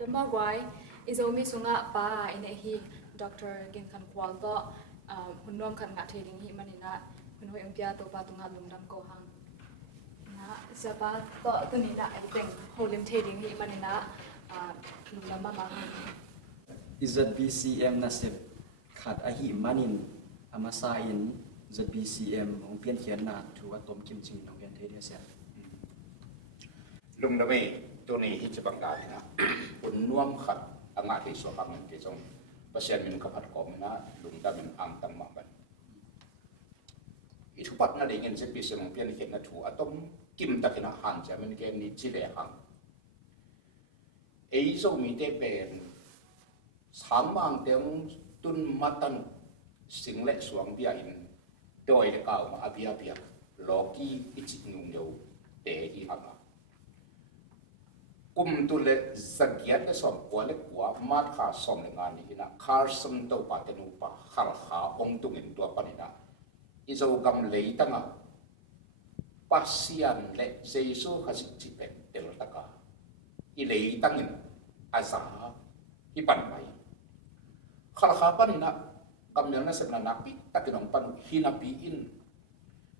the magwai izomi sunga pa ine hi Dr. Gen Khan Kwal to hunnom khan nga theding hi manina hunoi umpia to pa tunga lumdam ko hang na sapa to tunina I think holim theding hi manina lumdam ma hang ZBCM na sep khat a hi manin amasa in ZBCM ong pian khian na thu atom kim ching nong pian thedi sia lung dame to ni hi che bang dai na un nuam khat anga thi so bang ke chong pasien min ka phat ko na lung da min ang tam ma ban i thu pat na ding en ZBCM ong pian khian na thu atom kim ta kina han cha min ke ni chi le hang ei so mi te pen sáng mang tiếng tuân matan sinh lệ xuống bia in đôi để cao mà abia bia lo ki ít nung nhiều để đi hàng cùng tu lệ giặc giết để sống qua lệ qua mát khá sống để ngàn đi na Carson đâu bà tên upa khá khá ông tung in tua pan na izo gam lấy tăng à pasian lệ Giêsu khá dịch chỉ bên để lo taka i lấy tăng in asa i pan mai khalapan na kamyang na sa napi takinong pan hinapiin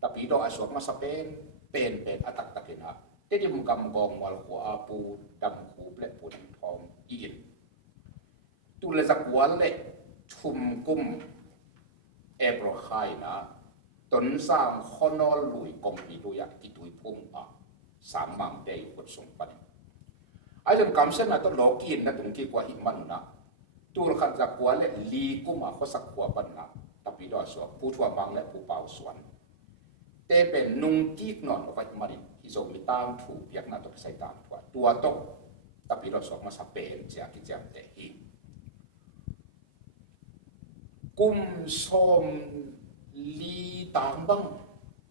tapi do aswak masapen pen atak takina tedi mukam gong wal ko apu dam ku ple punang thong iin tu le zakwal le thum kum ebro khaina ton sang khonol lui kom pi tu yak ki tui phum a samang te ko sung pan ajon kamsen na to lokin na tung ki kwa himan na tur khat zakwa le li kuma khosak kwa pan na tapi do so pu thua mang le pu pau swan te pen nung ki non vai mari izo mi tang thu piak na to sai tan thua tua to tapi do so ma sa pen cha ki jam te hi kum som li tang bang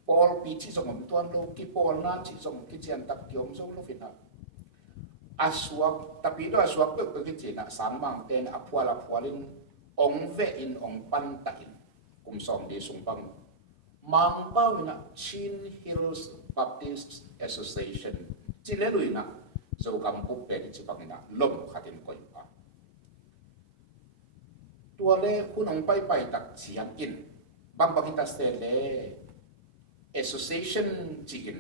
por pi chi so ngom tuan lo ki por na chi so ki jan tak kyom so lo fina aswak tapi do aswak pe ke china samang ten apwalin ong ve in ong pan ta in kum som di sumpang mang pau na Chin Hills Baptist Association chile luina so kam pu pe chi pang na lom khatin koi pa tua le kunong pai tak chiang in bang bakita ste le association chiin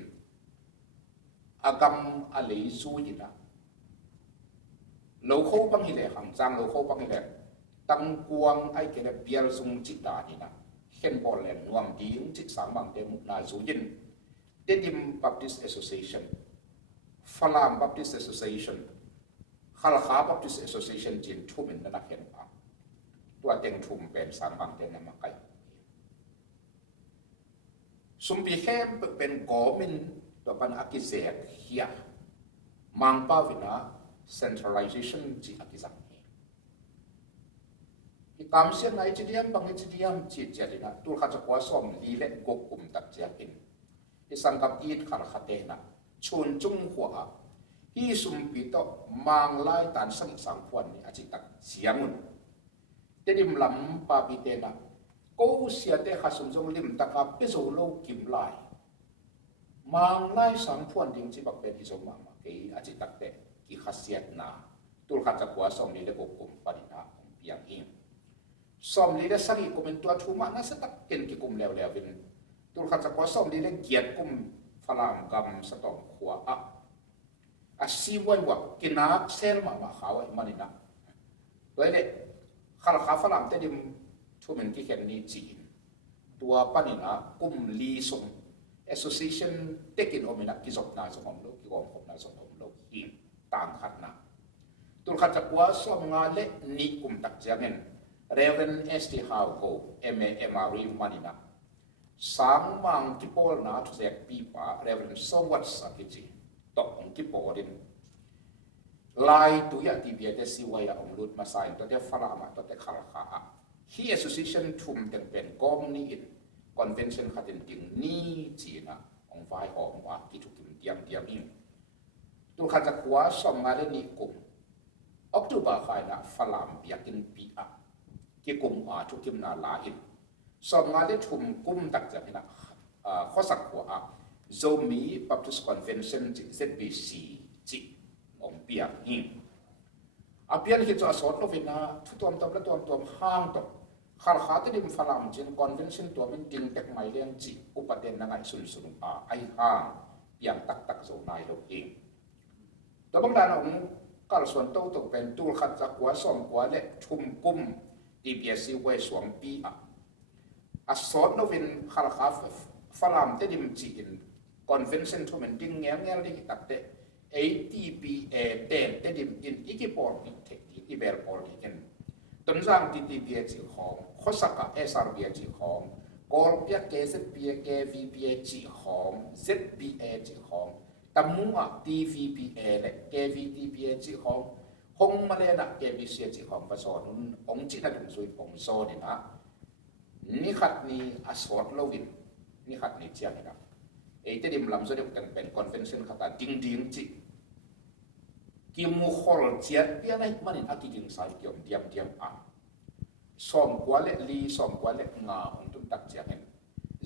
agam alei su ina lâu khâu băng hi lệ hàng giang lâu khâu băng hi lệ tăng quang ai cái là biar sung chích đà ni na khen bol lệ nuông tiếng chích sáng bằng tem na du yin Dedim Baptist Association Falam Baptist Association Khalkha Baptist Association jin thumin na khen pa tua teng thum pen sáng bằng tem na makai sum bi khem pen gomin to pan akizek hia mang pa vina centralization chi akizang hi kamsian na HDM bang HDM chi chalina tur kha chakwa som li le gokum tak chakin hi sangkap it khar khate na chun chung hua hi sum pi to mang lai tan sang sang phuan ni achi tak siangun tedim lam pa pi te na ko sia te khasum jong lim taka pe zo lo kim lai mang lai sang phuan ding chi bak pe hi zo ma ke achi tak te ki khasiat na tur kha chakwa som ni le kum parina piang hi som ni le sari komen tua thuma na sa tak ken ki kum lew lewin tur kha chakwa som ni le giat kum phalam gam sa tong khwa a siwan wa kinak sel ma khawa manina toile khal kha phalam te dim thumen ki ken ni chi tua panina kum li som association tekin omina ki zop na so hom lo ki gom khop na so hom lo hi tang khat na tur khat chakwa som nga le ni kum tak jangen Reverend ST How Go MRI manina sang mang ki pol na thu zek pi pa Reverend Somwat Sakiji tok ong ki polin lai tu ya ti bia te si wa ya ong lut ma sai to te fala ma to te khar kha hi association thum ten pen kom ni in convention khatin ting ni china ong vai om wa ki thu kim diam in tu kha chakwa som nga le ni kum October khai na falam biakin pi a ki kum a thu kim na la in som nga le thum kum tak ja na khosak ko a Zomi Baptist Convention ZBC chi ong piang hi อาเปียนคิดจะสอนเราวินาทุกตัวห้างตัวขาขาที่ดิมฝรั่งจีนคอนเวนชั่นตัวมันดิ้งเต็กไม่เลี้ยงจีอุปเทนนั่งไอสุนไอห้างอย่างตักโซนายเราเองแต่บางด้านของการส่วนโตตกเป็นตัวขัดจากหัวส่งหัวเล็ชุมกุมดีเบียซีไว้สวมปีอาสอนเราวินขาขาฝรั่งที่ดิมจีนคอนเวนชั่นตัวมันดิ้งเงี้ยดิ้งตักเตะ ATPA เต็นที่ดิมอินอีกพอร์ตเทคอีเบลพอร์ตเองต้นร่าง TTPA จีของข้อสักกับ SRBA จีของกอลเปีย KZPA KVPA จีของ ZBA จีของตั้มมัว TVPA และ KVTPA จีของฮงมาเลนะ KBCA จีของภาษาหนุนองจีน่าดุงซุยองโซนี่นะนี่ขัดนี่อสวดลวินนี่ขัดนี่เจียนี่นะไอ้ที่ดิมลำสุดกันเป็นคอนเวนชั่นขัดดิ้งจีกิมูฮอลเจียเปียนไอ้มันนี่อากิจิงสายเกี่ยวเดียมสอมกว่าเล็ลีสอมกว่าเล็งาของตุนตักเจียงเอง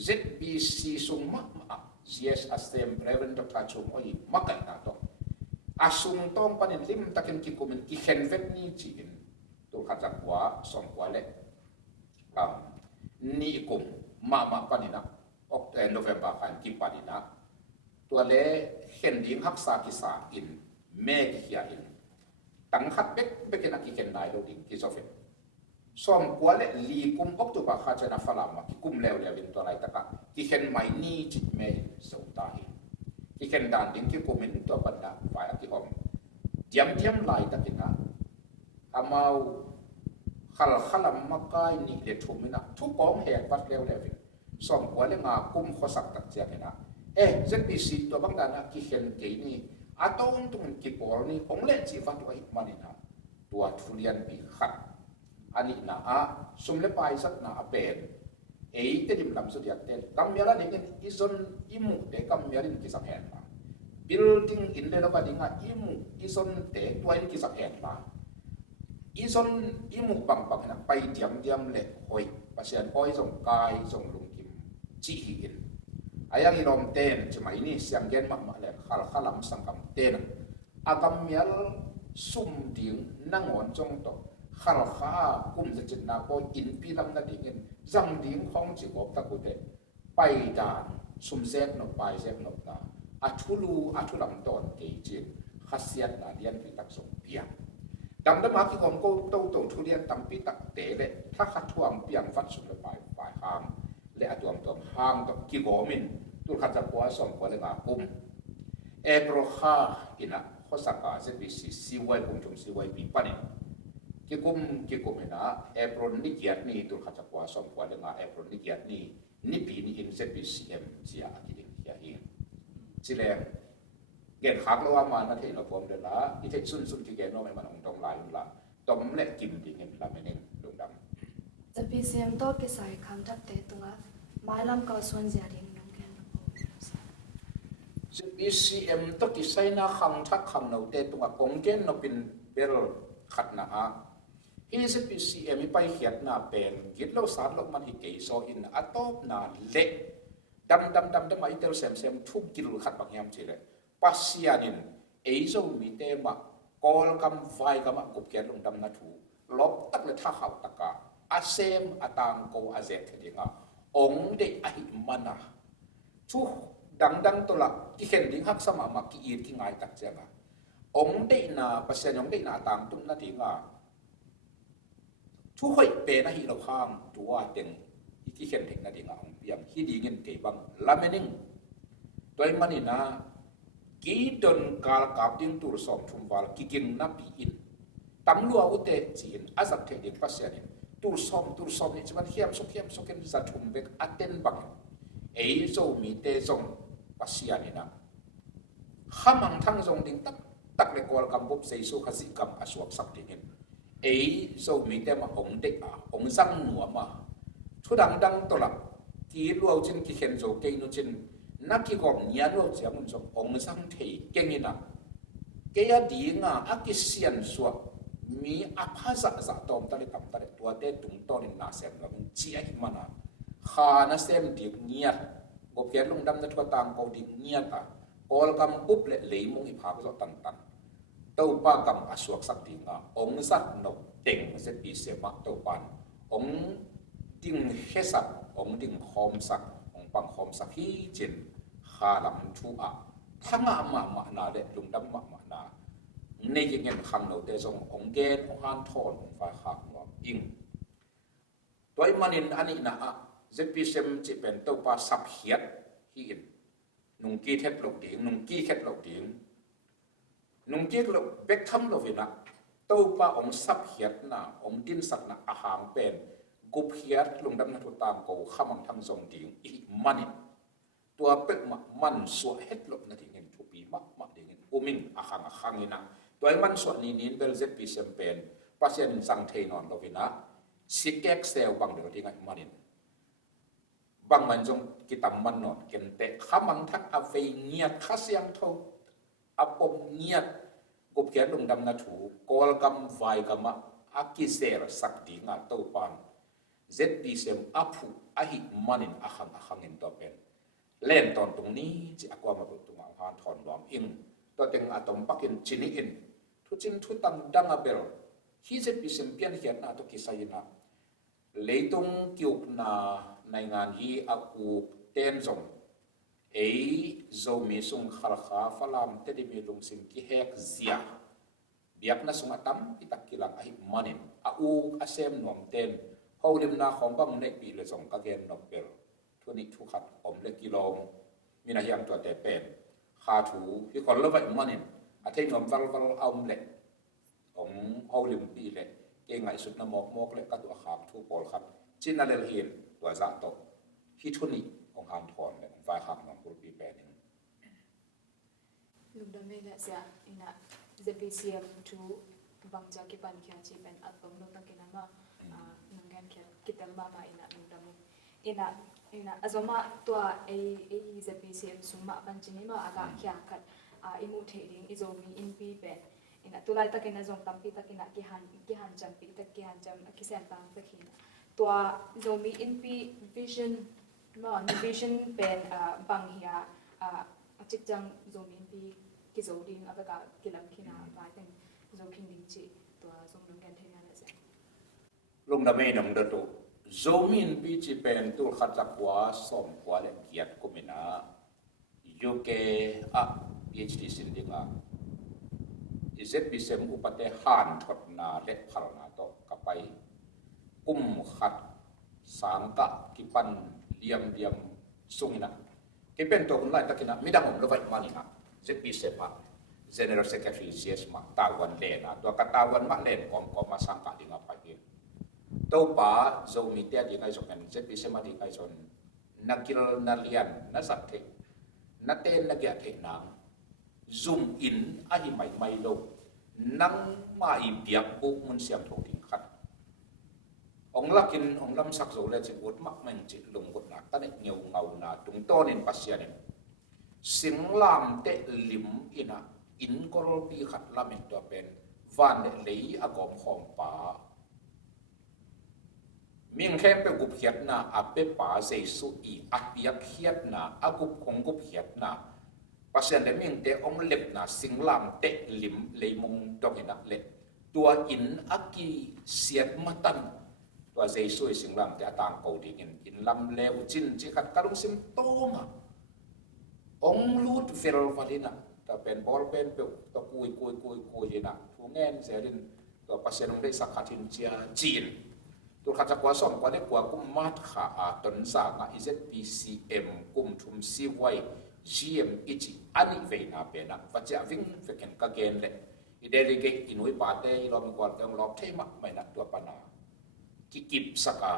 ZBC สุ่มมะ GSSM Reverend Dr. Chum โอ้ยมักกันนะตัวอาสุ่มต้องปันนี่ลิมตะเกินกิคุมินกิเห็นเวทนี่จีนตัวขัดจักว่าสอมกว่าเล็นี่กุมมาปันนี่นะโนเวมบาคันกิปันนี่นะตัวเล่เห็นดิ้งฮักษากิสาอินเมกิเฮียอินตั้งขัดเบกนักกิเห็นนายเราดิ้งกิโซเฟนสอมกว่าเล็ลีกุมออกตัวปากข้าจะนับฝรั่งมากิกุมเลวเป็นตัวอะไรตะกะกิเห็นไม่นี่จิตเมย์สุดตายกิเห็นด่านดิ้งกิกุมินตัวบรรดาฝ่ายกิหอมเดียมลายตะกินะอามาขลัมมาใกล้นี่เด็ดทุ่มนะทุกกองแหกวัดเลวเป็นสอมกว่าเล็งากุมข้อสักตักเจียกันนะZBC ตัวบางด้านกิเห็นเกนี่อาตงตุงกิปอลนี่องเล่นจีวัดไว้มันนี่นะตัวทุเรียนปีขัดอันนี้นะสมเลปายสักนะเป็นเต็มลำสุดยอดเต็มกำเมียระนี่กันอิซอนอิมุเด็กกำเมียรินกิสักแห่งมา building อินเดลบาดิงะอิซอนเตะตัวอินกิสักแห่งมาอิซอนอิมุปังนะไปเดียมเล็กหอยภาษาหอยส่งกายส่งลุงกิมจีหินayang ilom ten cuma ini siang gen mak le hal sangkam ten agam mial sum ding nangon jong to hal kum je na ko in pilam na dingin zang ding khong chi gop ta ku te pai dan sum zet no pai zet no ta athulam ton ke chin khasiat na dian pi tak som pia dam da ma ki kom ko to thu dian tam pi tak te le tha kha thuam piang fat sum le pai ham le atuam tom hang to ki gominตัวขัดจักรวาลสมควรเลยงาคุมโปรข้าอินะข้อสักการเซบิซีไว้ผมชมซีไว้ปีปันนี่กิคุมเห็นนะโปรนิเกียรนี่ตัวขัดจักรวาลสมควรเลยงาโปรนิเกียรนี่ปีนี้อินเซบิซีเอ็มจีอากิดิยาฮีจีแรงเกณฑ์หักแล้วว่ามานั่นเองเราพร้อมเดินละอีเทซุนที่เกณฑ์น้องไม่มันองตรงลายละต้มเล็กกิมดีเงินละไม่เน่งดวงดำ จะปีเสียมโตกิสายคำทับเตตัวไม้ลำเก่าส่วนเสียดิงBCM ตกิไซนาขังทักขังเราเตตัวกงเกนเราเป็นเบลขัดนะฮีส BCM ไปเขียนนาเป็นกิดเราสารเรามันฮิเกยโซอินอัตอบนาเล็กดำมาอิเตอร์เซมทุกกิโลขัดบางอย่างเฉยปัสยานินโซมีเตมากอลกำไฟกำกุบเกลงดำนาทูลบตักเลยท่าเขาตะกาอาเซมอาตังโกอาเซตเดียงองเดอหิมานะทุกดังตัวหลักที่เห็นดิ้งหักสมามากีอีที่ง่ายตัดเจ้าองเดน่าปัสยองเดน่าต่างตุ้มนาทีง่าทุกคนเป็นนาทีเราข้างตัวเต็งที่เห็นถึงนาทีง่าองเปียงที่ดีเงินเก็บบังลาเมนิงตัวมันนี่นะกีดนกาลกับดิ้งตัวสอบชุมวาลกิกินนับปีอินตั้มลัวอุเตจีนอาศัยเทดิปัสยานิตัวสอบนี่จะมันเขียมสกินจัดชุมเบกอัตเทนบังโซมีเตซงปัสยานินะข้ามังทั้งทรงดิ้งตักเลกอลกำบุบเซซูขสิกำอสวกสักดิ้งโซมีเตมาองเด็กองสังหนัวมาทุดังตัวหลักกีรัวจินกิเข็นโซเกนุจินนักกิกอมเนียรัวเจียมันโซองสังเทเกงินะเกียดีงาอักิเซียนสวกมีอภัสสะตอมตะลิกำตะลิตัวเตตุงตอนินาเซมลำจีไอมานะข้าน่ะเซมดิกเนียกบเขียนลงดำนัดว่าต่างกอดิกเนียตา all kam up le leimung i phak zo tan tan ตัวป้ากำอสวกสักทีงาองสัตนกเต็งเซปีเสมาตัวปานองดิ่งเฮสักองดิ่งหอมสักองปังหอมสักฮีจินขาลำทูอาทั้งมานาเดลุงดำมานาในยังเงินขังเราเดจงองเกนองฮันทอนองฟ้าขากงอมอิงตัวมันอินอันนี้นะเซปีเซมจะเป็นตัวป้าสับเหียดฮีอินนุ่งกีเท็ดหลกดิ่งนุ่งกีเท็ดหลกดิ่งนุ่งกีหลกเบกทำเราวินะตัวป้าองสับเหียดนะองดินสักนะอาหารเป็นกุบเหียดลุงดำนัทุตามกูข้ามังทำทรงดิ่งอีมันอินตัวเป็กมันสวดเฮ็ดหลบนาทีเงินทุกปีมักเด้งเงินอุมิงอาขังนี่นะตัวมันสวดนี้เบลเซปีเซมเป็นปัสยานสังเทนอนเราวินะสิเก็กเซลบางเดือนที่ไงมันอินบางมันจงกิตามันนอนเกนเตะข้ามังทักอเวเงียดข้าเสียงทงอปมเงียดกุบเขียนลงดำนาถูกอลกำไวกำมาอากิเซรสักดีงาตัวปานเซปีเซมอภูอาหิมันอินอาขังเงินตัวเป็นเล่นตอนตรงนี้จะกว่ามาตรงหานถอนหลอมอิงตัวเต็งอาตมปักอินจินิอินทุจินทุตังดังอเบลฮีเซปิเซมเปียนเขียนนาตุกิสายนะเลยตรงกิวนาในงานฮีอากูเต้นจงเอโจมีสุงขารขาฟลามเตดิมีลงสิงกิเฮกเซียเบียกนาสุงอตัมอิตักกิลังอหิมันินอาอูอาเซมนวมเต้นเขาเรียนนาของบังเนปีเลยจงกะเกนนกเบลทุนิทุขัดอมเล็กกิโลมีนายังตัวแต่เป็นขาถูที่คนเลิกไปมันนี่อาทิตย์นมวัลเอาเล็กของเอาลิมปีเล็กเก่งไงสุดน้ำมกเล็กก็ตัวขาทุกปอลครับจินนาเลเฮียนตัวจ่าโตที่ทุนิของหันถอนเลยของฝ่ายขับน้ำกุลปีแปดนึงลุงดำไม่ได้เสียอินะจะไปเสียมทูบางจากิปันเขียนชีเป็นอัตตมลุงตะกินมาหนึ่งกันเขียนกิตามาอินะลุงดำอินะazoma tua a zpcm suma banchini ma aga kya khat imu thering izomi inpi pe ina tulai takina zong tampi takina ki han champi tak ki han cham ki sen tang takhina tua zomi inpi vision pen bang hiya chikjang zomi inpi ki zoding abaka kilam khina ba teng zoking ding chi tua zong dong kan thena na se lung da me nam da to zomin pi chi pen tu khatak kwa som kwa le kiat kumina UK PhD sindinga izet bisem upate han thot na le phal na to kapai kum khat sangka kipan liam sungina kipen to kunlai takina midang om lovai manina zet bisem pa General Secretary CS ma tawan le na to katawan ma len kom ma sangka dinga pa hi tau pa zo mi te di kai so kan zet bi sema di kai son nakil na lian na sat the na ten na gya the na zoom in a hi mai lo nang mai biak bu mun siam thong ting khat ong lakin ong lam sak zo le chi ut mak men chi lung gut na ta ne ngeu ngau na tung ton in pasian in singlam te lim ina in korol pi khat lamin to pen van le lei agom khom pa miếng khen pe gup hiat na ape pa Jesu I apiak hiat na agup kong gup hiat na pasien le miếng te ong lep na singlam te lim leimong dongina le tua in aki siat matan tua Jesu singlam te atang ko dingin in lam le uchin chi khat karung sim toma ong lut fel valina ta pen bol pen pe to kui na thu ngen zerin to pasien ong dei sakhatin chia chinตัวข้าจะกว่าสอนกว่าได้กว่ากุมมาดขาตนสางอิเซปีซีเอ็มกุมทุมซีไวจีเอ็มอิจิอันนี้เวน่าเป็นนะว่าจะวิ่งเฟกันกะเกนเลยอีเดลิเกตอินุยปาเตยลอมกว่าเรื่องลอบเทมักไม่นักตัวปนากิกิบสกา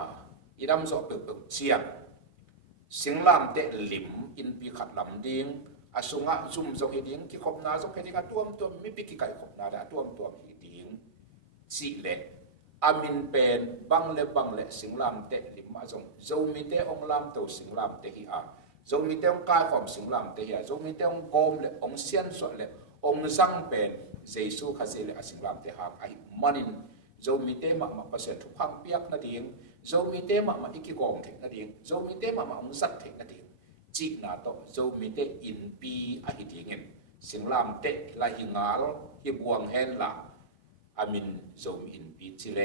อีดำโซเปิลเชียงสิงลามเตลิมอินปีขัดลำดิ้งอาสุงะซุ่มโซฮิดิ้งกิขบนาโซฮิดิ้งตัวไม่ปีกิไก่ขบนาแต่ตัวฮิดิ้งสิเล็กอามินเป็นบังเลสิงลามเตลิมมาจงโจมีเตองลามตัวสิงลามเตฮิอาโจมีเตองกายของสิงลามเตฮิอาโจมีเตองกอมเลองเซียนสวดเลองซังเป็นเจซูคาเซเลสิงลามเตหาไอมันินโจมีเตมาเปอร์เซ็นต์ทุกพังเปียกนาดิ่งโจมีเตมาอิกิกองเทนาดิ่งโจมีเตมาองสัตเทนาดิ่งจีนาโตโจมีเตอินปีไอดิ่งเงิน สิงลามเตะละหิงาลฮิบวงเฮนละอามินโซมอินปีจิเล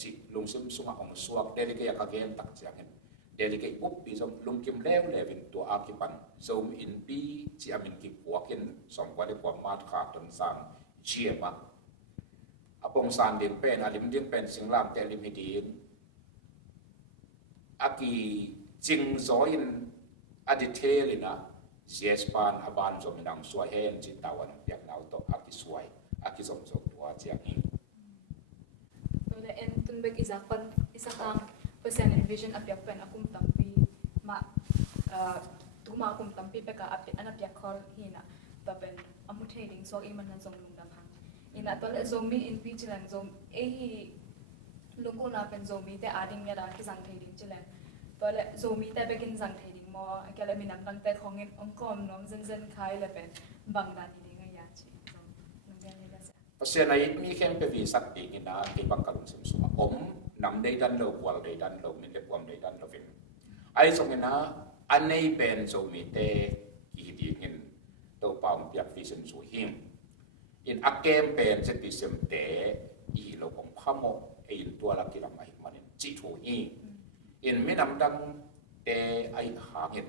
จิลุงซึมสุงองสวกเดลิเกยกะเกนตักเจียงเห็นเดลิเกปุ๊บปีซอมลุงกิมเลวเลวินตัวอากิปันโซมอินปีจิอามินกิปัวกินสองกว่าได้ความมาดขาดตนสังเชียมาอปงสานเดียนเป็นอาลิมเดียนเป็นสิงลามเตลิมิดีนอากีจิงโซอินอดิเทลินะเสียสปานอาบานโซมินังสวยเฮนจิตตาวันเปียกนาวโตอากิสวยอากิสมโซตัวเจียงนี้ Tole en tun bek isakang percent vision apyak pen akum tampi ma tuma akum tampi peka apyak anapyak khol hina tapen amu thading so iman han song lung dam han ina tole zombie in vigilant zom ehi lungu na pen zombie te ading ya da ki sang thading chilen tole zombie te bekin sang thading mo akela minam dang te khongin ongkom nom zen zen khai le pen bang dan ni ngai ya chi zom nung zen ni la sa เพราะฉะนั้นมีเข้มไปวีสักเองนะที่บังคับสมสมผมนำได้ดันโลกวอลได้ดันโลกมีเล็บวมได้ดันโลกเป็นไอ้สมัยนะอันนี้เป็นโซมีเตกี่ดีเงินตัวเปล่าเปียกฟิสินสูหิมอินอักเกมเป็นเซติเซมเตอีโลกของพะโมอินตัวลักกิลามาหิมันจิโถฮีอินไม่นำดังเตไอหาเงิน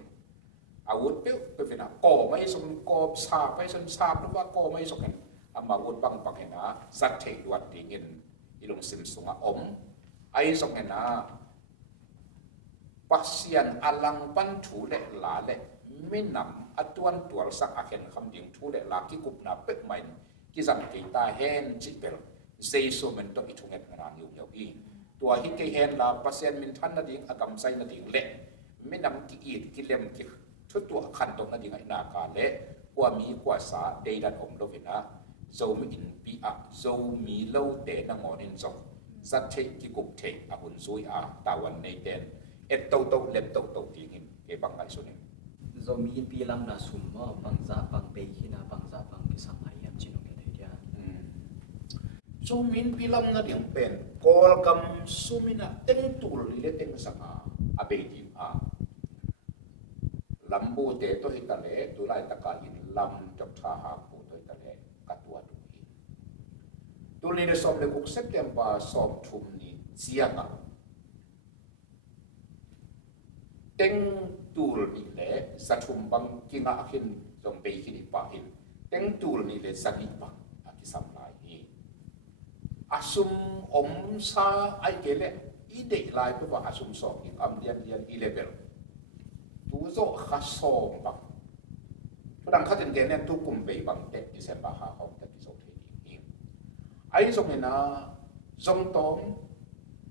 อาวุธเปี้ยวเป็นนะก่อไม่สมก่อสาบไม่สมสาบหรือว่าก่อไม่สมกันอามาวุธบังปังเห็นนะสัตเทวัดดีเงินอีลงสิมสุงอมไอสมเห็นนะปัสเซียนอลังปันถูเละลาเละไม่นำอัตวันตัวสักอาเห็นคำดิ่งถูเละลากิกุบนาเป็ดใหม่กิจังกีตาเฮนจิเปลเซโซเมนต์อีทุงเงินงานอยู่ยาวอีตัวฮิตเฮนลาปัสเซียนมินทันนาดิ่งอากำไซนาดิ่งเละไม่นำกิอีดกิเลมกิชุดตัวขันตรงนาดิ่งไอนาการเละกว่ามีกว่าสาเดดันอมโลวินะโซมีอินปีอะโซมีเล่าเตนังอนินซงสัตเทกิกุบเทอาหุนซุยอาตาวันในเดนเอ็ดโตโตเล็บโตโตทีหินเก็บังไงส่วนนี้ zomi in pi lang na summa bangza bang pe hina bangza bang ki samai yam chino ke dia โซมีนปีลำนาดิ่งเป็นกอลกำซูมินะเต็งตูลลิเลเต็งสังอาเบดินอาลำบูเตโตฮิตาเลตุไลตะกาอินลำจับชาหาปูโตฮิตาเลกัตัวดูหินตัวนี้ได้สอบเลยกุกเซปเทมบาสอบทุมนี้เสียงอ่ะเต็งตูลนี่แหละสัตุมบังกิงอาหินจงเบหินปาหินเต็งตูลนี่แหละสันิปังอากิสัมลายนี่อาสุมอมซาไอเกเลอีเดลายตัวอาสุมสองอีกอัมเดียนอีเลเวลตัวโซขัดสองบังทุดังขัดเกณฑ์เนี่ยทุกกลุ่มไปบังเด็กที่เซมบาฮาของแต่ที่โซเทดีไอ้สมัยนะจงตอง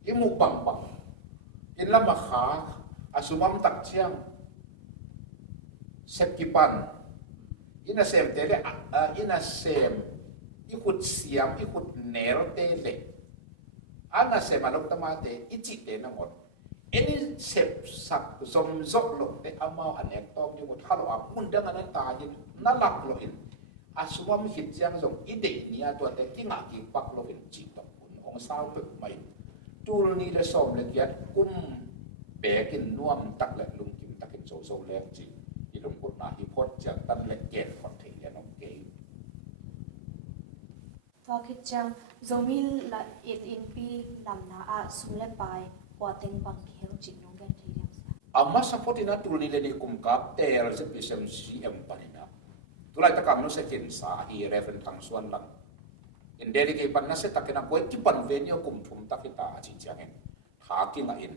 ยิ่งมุบังบังยิ่งละมาขาอาสุมัมตักเชียงเซปกิปันอินาเซมเตเลอินาเซมอีขุดเสียมอีขุดเนรเตเลอันนาเซมาลกตมาเตอิจิเตนังหมดเอ็นี่เซปสักสมซกลงเตอามาอันเอกตอมอยู่หมดฮัลโหลมุนเดงอันนั้นตายินนั่นหลักโลอินอาสุมัมหิดเจียงส่งอีเดนี่ตัวเตกิงากิปักโลอินจิตตบุญองศาเปิดไม่จูลนี่เลยสมเลยเกียรกุมเบกินน่วมตักเล็ลุงกิมตักกินโซโซเล็กจีอีลุงกุดนาฮิพดจากตันเล็กเกณฑ์คอนเทนต์น้องเกย์ ตัวคิดจังโซมีละอิดอินปีลำนาอาสุมเลปายหัวเต็งบังเฮลจิกน้องกันทีเดียว amma sapotina tulni le ni kumkap ter se pisem cm panina tulai takam no se kin sa hi reven thang suan lang in deri ke panna se takena koi ki pan venio kum thum takita chi changen tha ki na in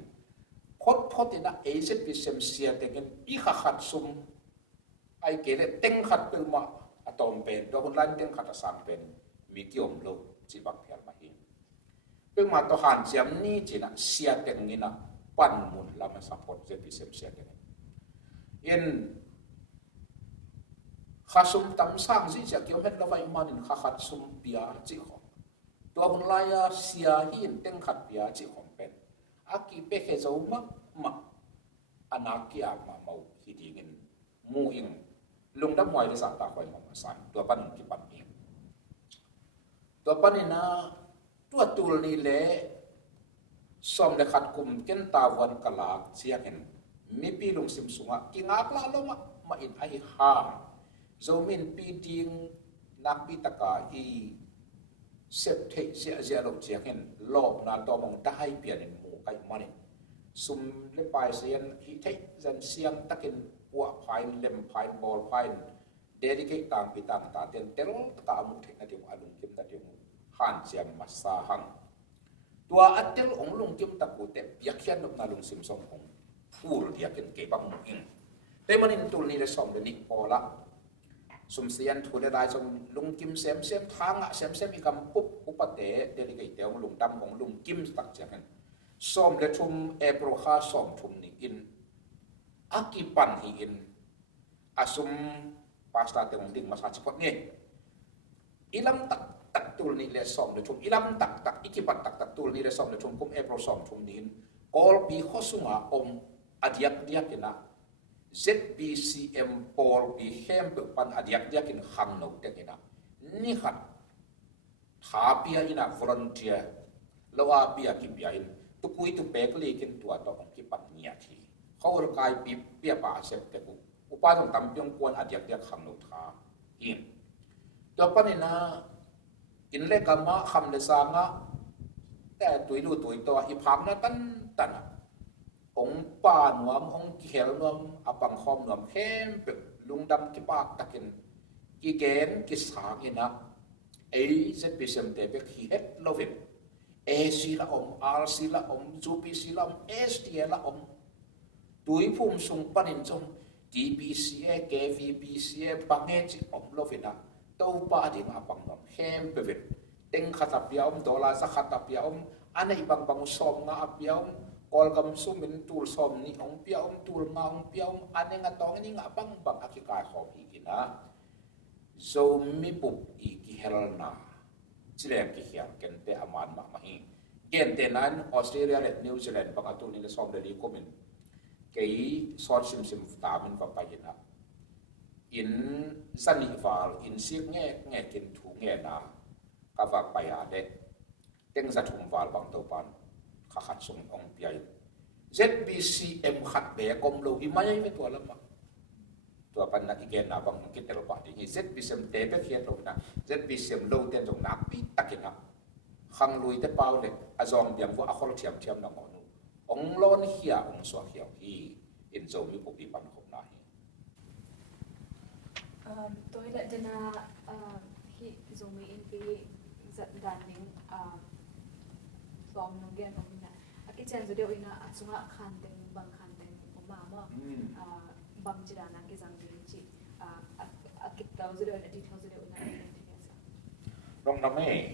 phot ina e se pisem sia teken i kha khat sum ai ke le teng khat pe ma atom pen do hun lan teng khat asam pen mi kiom lo chi bak phial ma hi pe ma to han jam ni chi na sia teng ni na pan mun lama support je pisem sia teng in khasum tam sang si cha kiom het lo vai manin kha khat sum pia chi kho to hun la ya sia hin teng khat pia chi khom pen aki pe khe zo ma anakia ma mau hi dingin mu ing lung dam moi le sa ta khoi ma san to pan ki pan ni to pan na to tul ni le som le khat kum ken ta wan kalak chiang hen mi pi lung sim sunga ki ngak la lo ma in ai ha zomin pi ding nak pi taka i sep the sia lo chiang lob na to mong dai pian in mu kai mani sum le pai sian hi thei zan siang takin wa phain lem phain bol phain dedicate tang pi tang ta ten tel ta mu thei na ti alung kim na ti han chiam masa hang tua atel ong lung kim ta ku te piakhian nok na lung sim som ong fur dia ken ke bang mu ing te manin tul ni le som le ni pola sum sian thu le dai som lung kim sem thanga sem ikam pup upate dedicate te ong lung dam ong lung kim tak chiang som le thum april kha som thum ni in akipan hi in asum pasta te ong ding masa chipot ni ilam tak tul ni le som le thum ilam tak ikipat tak tul ni le som le thum kum april som thum nin kol pi khosunga om adiak diakina ZBCM Paul pi hem pan adiak diakin hang no tekina ni khat thapia ina volunteer lawa pia ki pia in tu kui tu pek le kin tua to ki pat nia thi khol kai pi pia pa sep te ku upa dong tam pyong kon adiak diak hang no tha in to panina in le kama kham le sangaแต่ตุยดูตุยตัวอีพังนะตันองป่าหนวมองเขียวหนวมอปังคอมหนวมเข้มเปลุงดำกิปากตะกินกีเกนกิสางอินะเอเซปิเซมเตเบกฮีเฮดโลวินเอซีละอาร์ซีละจูปีซีละเอสทีเอละตุยพุ่มสุงปันินจง DBCA KVBCA ปังเอจิโลวินะตัวป่าดิ่งอปังหนวมเข้มเปวินเต็งขัดเปียวดอลลาร์สักขัดเปียวอันนี้บางสมงาเปียวกอลกำสุมินตูลสมนี่องเปียวตูลงาองเปียวอันนี้งาตองนี่งาบางอากิกายของอีกินะโซมิปุบอีกิเฮลนาจิเลมกิเฮียเกนเตอมันมาฮีเกนเตนั้นออสเตรเลียและนิวซีแลนด์บางตัวนี้เลยสมเดลีก็มินเกย์ซอสซิมตามินกับไปยินะอินสันนิวาลอินซิกแง่กินถูกแง่นากาฟักไปหาเด็กเต็งจะทุ่มวาลบางตัวปันขัดส่งองเปีย ZBCM ขัดเบะกลมโลอีมายังไม่ตัวละมั้งตัวปันนักอีเกนนาบางกิจเตลปะที่นี่ ZBCM เตะไปเขียนลงนะ ZBCM โลเต็นตรงนักปีตะกินะขังลุยเตเป้าเด็กอาจอมเบียงว่าอคอลเทียมนังอนุองล้นเขียองสวะเขียวฮีอินโซมีปุบิปันของนายตัวเด็กนะฮีโซมีอินปีจัดดานนิ่งสองน้องเรียนของนี่อากิเจนจะเดียวอินะสุงะคันเต็งบางคันเต็งผมมาว่าบางจีรานักกิจังดีจีอากิเตาจะเดียวดีเท่าจะเดียวอินะลงน้ำเมย์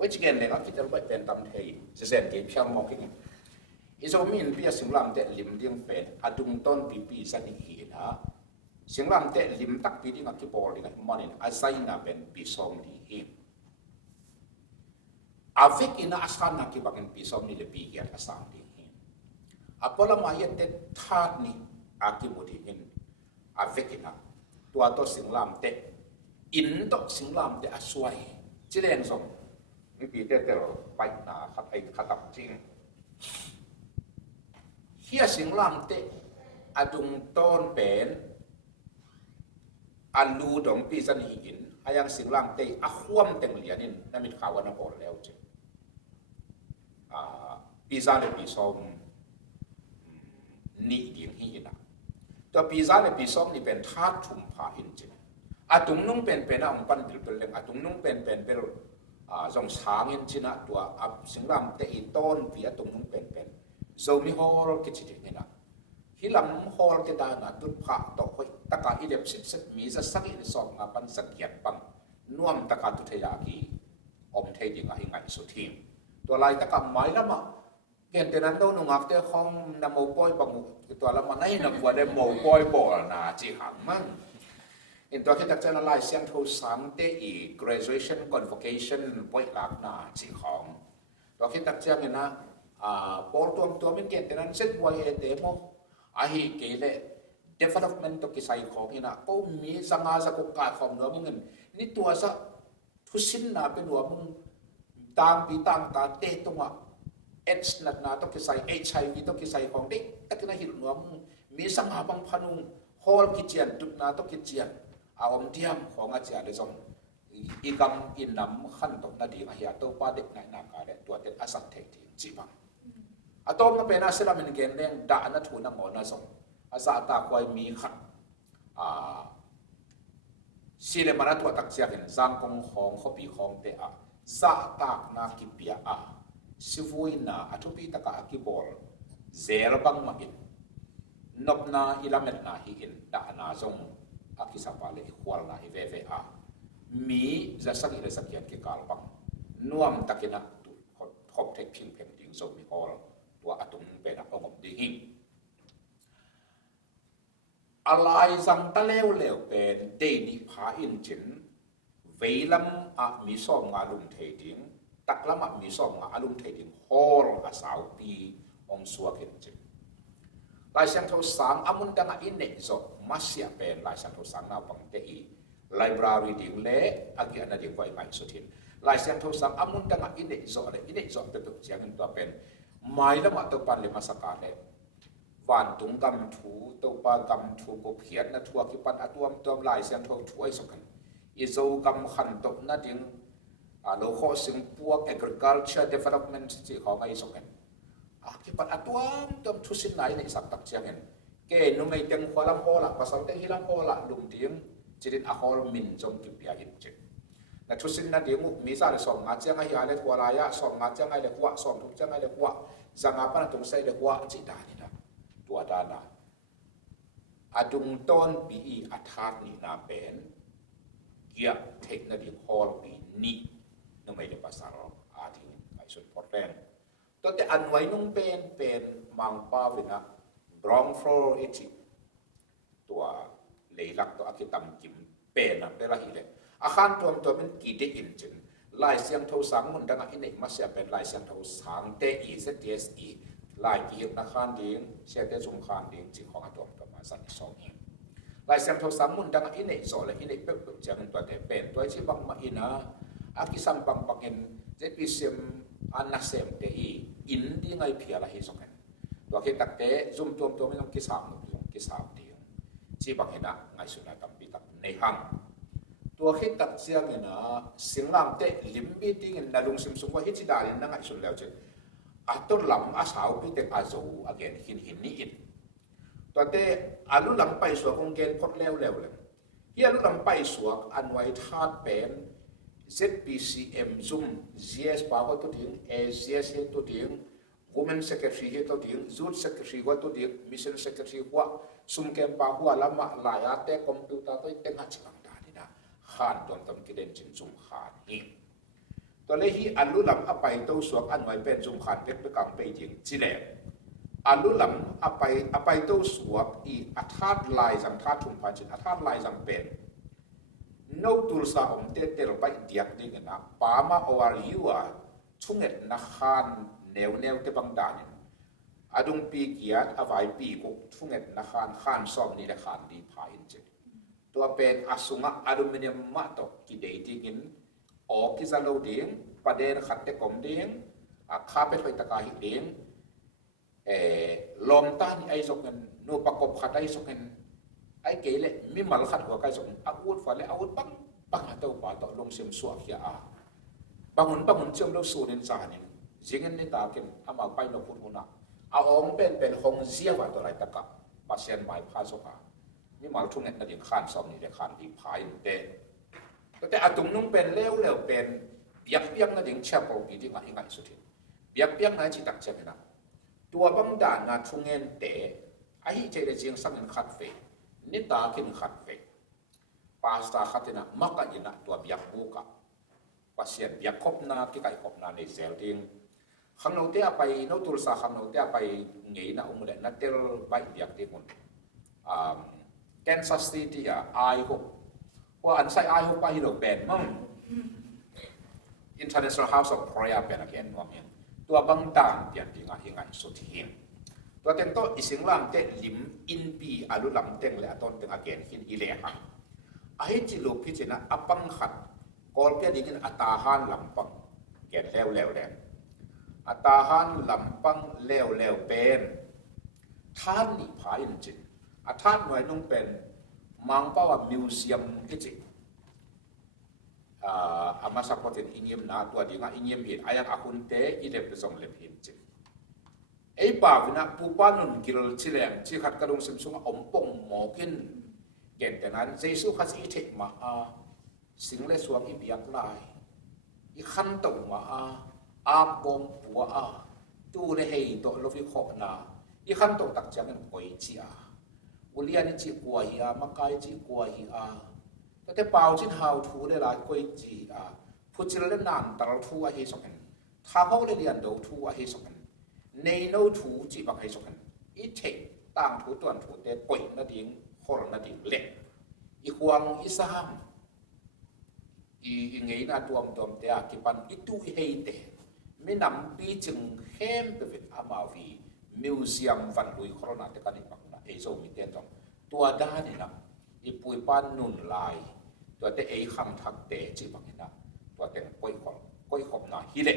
วิจิเกนเลยอากิเตลไปเป็นตำเทยจะเสร็จเก็บช่างมองกินอิโซมินเปียสิงลำเตลิมเดียงเป็นอดุงต้นปีสันนิหีนะสิงลำเตลิมตักปีที่นักกิบอลนี่กันมันอาศัยน่ะเป็นปีสองดีหิมอาฟิกอินาอาศัยนักกิบังปีสองนี่เลยปีเกียรอาศัยดีหิมอพอละมาเยเตธาตุนี่อากิบุตรหิมอาฟิกอินาตัวโตสิงลำเตอินโตสิงลำเตอาศัยจีเรนส่งนี่ปีเตอร์ไปนาขัดไอขัดตับจริงเฮียสิงลำเตอดุงต้นเป็นอันลูดองปีสันหิกินอายังสิงลำเตอขวมเต็งเหลียนินนั่นมีข่าววันนั้นบอกแล้วจ้ะปีซาเลปีส้มนี่ดิ่งหินะตัวปีซาเลปีส้มนี่เป็นธาตุชุมพาหินจ้ะอาตุงนุ่งเป็นองปันดิลเป็นเรื่องอาตุงนุ่งเป็นจงช้างหินจ้ะตัวสิงลำเตอีต้นปีอาตุงนุ่งเป็นโซมิฮอลกิจนี่นะฮิลำฮอลกิดานะดุพะตกตะการอิเล็บสิบมีจะสักอินสองงาปันสักเกียรปังน่วมตะการตุเทียกีอมเทียดิงหิงไงสุทีมตัวลายตะการไม้ละมาเกี่ยนเตนันโดนุงักเตะของนำโมปอยบังตัวละมาในนำว่าได้โมปอยบ่อนาจีหังมั่งอินตัวที่ตักเจนลายเสียงโทสังเตอี graduation convocation ปอยหลักนาจีของตัวที่ตักเจนเนี่ยนะปอลตัวมันเกี่ยนเตนันเซ็ตไว้เตโมอาฮิเกเล development ตัวกิจของนี่นะก็มีสังอาสกุกาของหัวมึงนี่ตัวซะทุสินนะเป็นหัวมึงต่างปีต่างตาเตะตรงว่าเอชนัดนะตัวกิจHIV ตัวกิจของเด็กแต่ก็น่าหิวหัวมึงมีสังหาบังพนุง ฮอลกิเจียนตุนาตกิเจียนอามเดียมของอาจารย์เลยส่งอีกำอินนำขั้นตกนาดีมาเฮียตัวป้าเด็กไหนนักอะไรตัวเด็กอาศัยเททีจีบังอะตอมนั้นเป็นอาศัยมันเกณฑ์เรื่องด่านนัทหูนังหมอนาส่งอาศัยตาควายมีขัดสิเลมานัทวัตักเสียกันจังกงของขบีของเตอะซาตากนากิเปียอะสิฟุยนาอัทุปีตะกะกิบอลเซลบังมาอินนบนาอิลาเมตนาฮิอินด่านาส่งอากิสับปะเลขวาลนาฮิเวเวอะมีจะสักอิเลสักยันกิกาลบังนวมตะกินักตุขบเทคพิงเพ่งดิ่งส่งมีฮอลตัวอัตุงเป็นอังบดิ่งหิงอะไรสังตะเลวเลวเป็นเดนิพาอินจินเวลัมอะมีส่งอาลุมเทดิงตักละมะมีส่งอาลุมเทดิงฮอลอาสาวปีองสวกเห็นจินลายเสียงเท่าสังอามุนดังอินเนจอกมาเสียเป็นลายเสียงเท่าสังนาบังเตอีไลบรารีดิ่งเละอากิอันดิ่งไว้ไม่สุดทินลายเสียงเท่าสังอามุนดังอินเนจอกเลยอินเนจอกเป็นตัวเสียงตัวเป็นไม่ละมาตัวปันเลยมาสกัดเลยวันตุงกำถูตัวปากำถูกบเขียนนะทัวกิปันอตัวมตัวลายเสียงเท่าช่วยสกันอิโซกำขันตกนั่นดิ่งโลโก้สิงพวก agriculture development ที่ของไอ้สกันกิปันอตัวมตัวทุสินไหนในสักตักเชียงเห็นเกนุไม่เต็งขวาลำโพละภาษาเต็งฮิลำโพละลุมดิ่งจิตอาฮอลมินจงกิบยาหินจิตแต่ทุสินนั่นดิ่งมีซาเลสองงาเจ้าไงยาเลกัวลายะสองงาเจ้าไงเลกัวสองทุกเจ้าไงเลกัวจังอาปันตรงใส่เลกัวจิตานี่นะตัวดานาอดุงต้นปีอัฐานี่นาเป็นเกี่ยเทคนาดิ่งฮอลปีนี้นั่นไม่ได้ภาษาเราอาทิตย์ไอสุดพอดแรงตัวแต่อันไว้นุ่งเป็นมังป้าวินะบรองโฟร์เอจิตัวเลยหลักตัวอักิตัมกิมเป็นนะเป็นละหิเลอาคารตัวมันกี่เดอินจินลายเสียงเท่าสังมันดังอินเอกมาเสียเป็นลายเสียงเท่าสังเตอีเซตเอสอีลายกี่นักขันดิ่งเสียเตจุมขันดิ่งจิของตัวประมาณสักสองเองลายเสียงเท่าสังมันดังอินเอกโซเลยอินเอกเป็นจังตัวเตเป็นตัวที่บังมาอินะอากิสัมบังบังเอ็นเจปิเซมอันนักเซมเตอีอินดีไงเพียละฮิสกันตัวคิดตักเตจุมตัวไม่ต้องกิสามกิสามเดียวที่บังเห็นนะไงสุนัขตัมปีตักในห้างตัวคิดตักเสียงนะสิ่งลำเตลิมบิดิ้งนาลุงซิมซุงว่าฮิจิดาลินนั่งไงสุดแล้วเจ้าอัตตุลำอาสาวพิเตกอาจูอเกนหินนี่อินตัวเตอาลุลำไปสวกองเกนพดเร็วเลยที่อาลุลำไปสวกอันไว้ธาตุเป็น ZPCM Zoom GS Power to ding ACS to ding Women Secretary to ding Zoot Secretary to ding Mission Secretary wa sum kem pa wa lama laya te computer to tenga chang da ni na khan ton tam kiden chin zum khan hi to le hi alu lam apai to suak an mai pen zum khan pek pe kang pe jing chile alu lam apai to suak I athat lai jang tha thum phan chin athat lai jang pen no tulsa te bai diak ding na pa ma or liwa chunget na khan neu te bang dan adung pi kiat avai pi ko chunget na khan som ni le khan di pha in che to pen asunga aluminium ma to ki dei ding in o ki zalo ding paden khat te kom ding a kha pe thoi ta ka hi ding lom ta ni ai sok ngan no pakop khat ai sok ngan ai ke le mi mal khat ko kai sok a ut fa le a ut bang to pa to long sim suak ya a bangun chom lo su nen sa ni jingen ni ta ken ama pai no put una a ong ben hong zia wa to lai ta ka pasien mai pha so ka mi mal thung net na din khan som ni le khan di phai teแต่อาตุงนุ่งเป็นเลี้ยวเป็นเปียกๆนะดิ่งเช่าปกีที่มาที่ไหนสุดที่เปียกๆนะจิตตักเช่นนั้นตัวบังดานาทุ่งเงินเตะไอ้เจริญเสียงสังเงินขัดเฟนิตากินขัดเฟภาษาขัดนะมักกันนะตัวเปียกบุกะภาษาเปียกคบนาที่ไก่คบนาในเซลดิ่งข้างโน้ตเตะไปโน้ตตุลสาข้างโน้ตเตะไปเงี้ยนะอุ้มเด็กนัดเตะไปเปียกที่คนแคนซัสซิตี้อ่ะไอหกว่าอันใส่ไอหกไปฮิโรแบนมั่ง International House of Prayer เป็นอะไรนั่นเองตัวบังดาเปลี่ยนที่งานสุดที่ตัวเต็งโตอิสิงลำเตลิมอินปีอาลุลำเต็งและตอนเต็งอะไรหินอิเลหังไอจิโลพิจนะอปังขัดกอลเกดิกินอัตาฮันลำปังแก่แล้วอัตาฮันลำปังแล้วเป็นท่านนิพายินจินอ อาท่านหน่วยน้องเป็นมังป้าว่ามิวเซียมกิจิอามาสักพอถึงอิงยิมนะตัวดีงาอิงยิมหินอายังอาคุณเตอีเล็บไปส่งเล็บหินจิไอ้ป่าวินะผู้ป้านุนกิลชิเลมที่ขัดกระดงสิมซุงอมปงหมอกินเก่งแต่นั้นเจสุขัดอีเทมาสิงเลสวงอีเบียกลายอีขันตุมาอาบงปัวตูเลเฮโตโลฟิขอบนาอีขันตุตักจังกันกอยจีอุลียนิจิกัวฮีมักกายจิกัวฮีแต่เปล่าจินหาวทูได้หลายกอยจีผู้จิเลนันตลอดทูเฮสกันท้าเขาเลยเรียนดูทูเฮสกันในโนทูจีบังเฮสกันอีเทต่างทูตัวทูเตะกอยนาดิ่งโครนาดิ่งเล็กอีควงอีสามอีไงน่าตัวมเตะกิปันอีตูเฮเตไม่นำปีจึงเข้มไปเป็นอามาวีมิวเซียมฟันลุยโครนาเตกันอีกบ้างนะเอโซมิเตนจงตัวด้านนี่นะอีปุยปานนุนลายตัวเตะไอคำทักเตะจีบังนะตัวเตะก้อยขอบนะฮิเล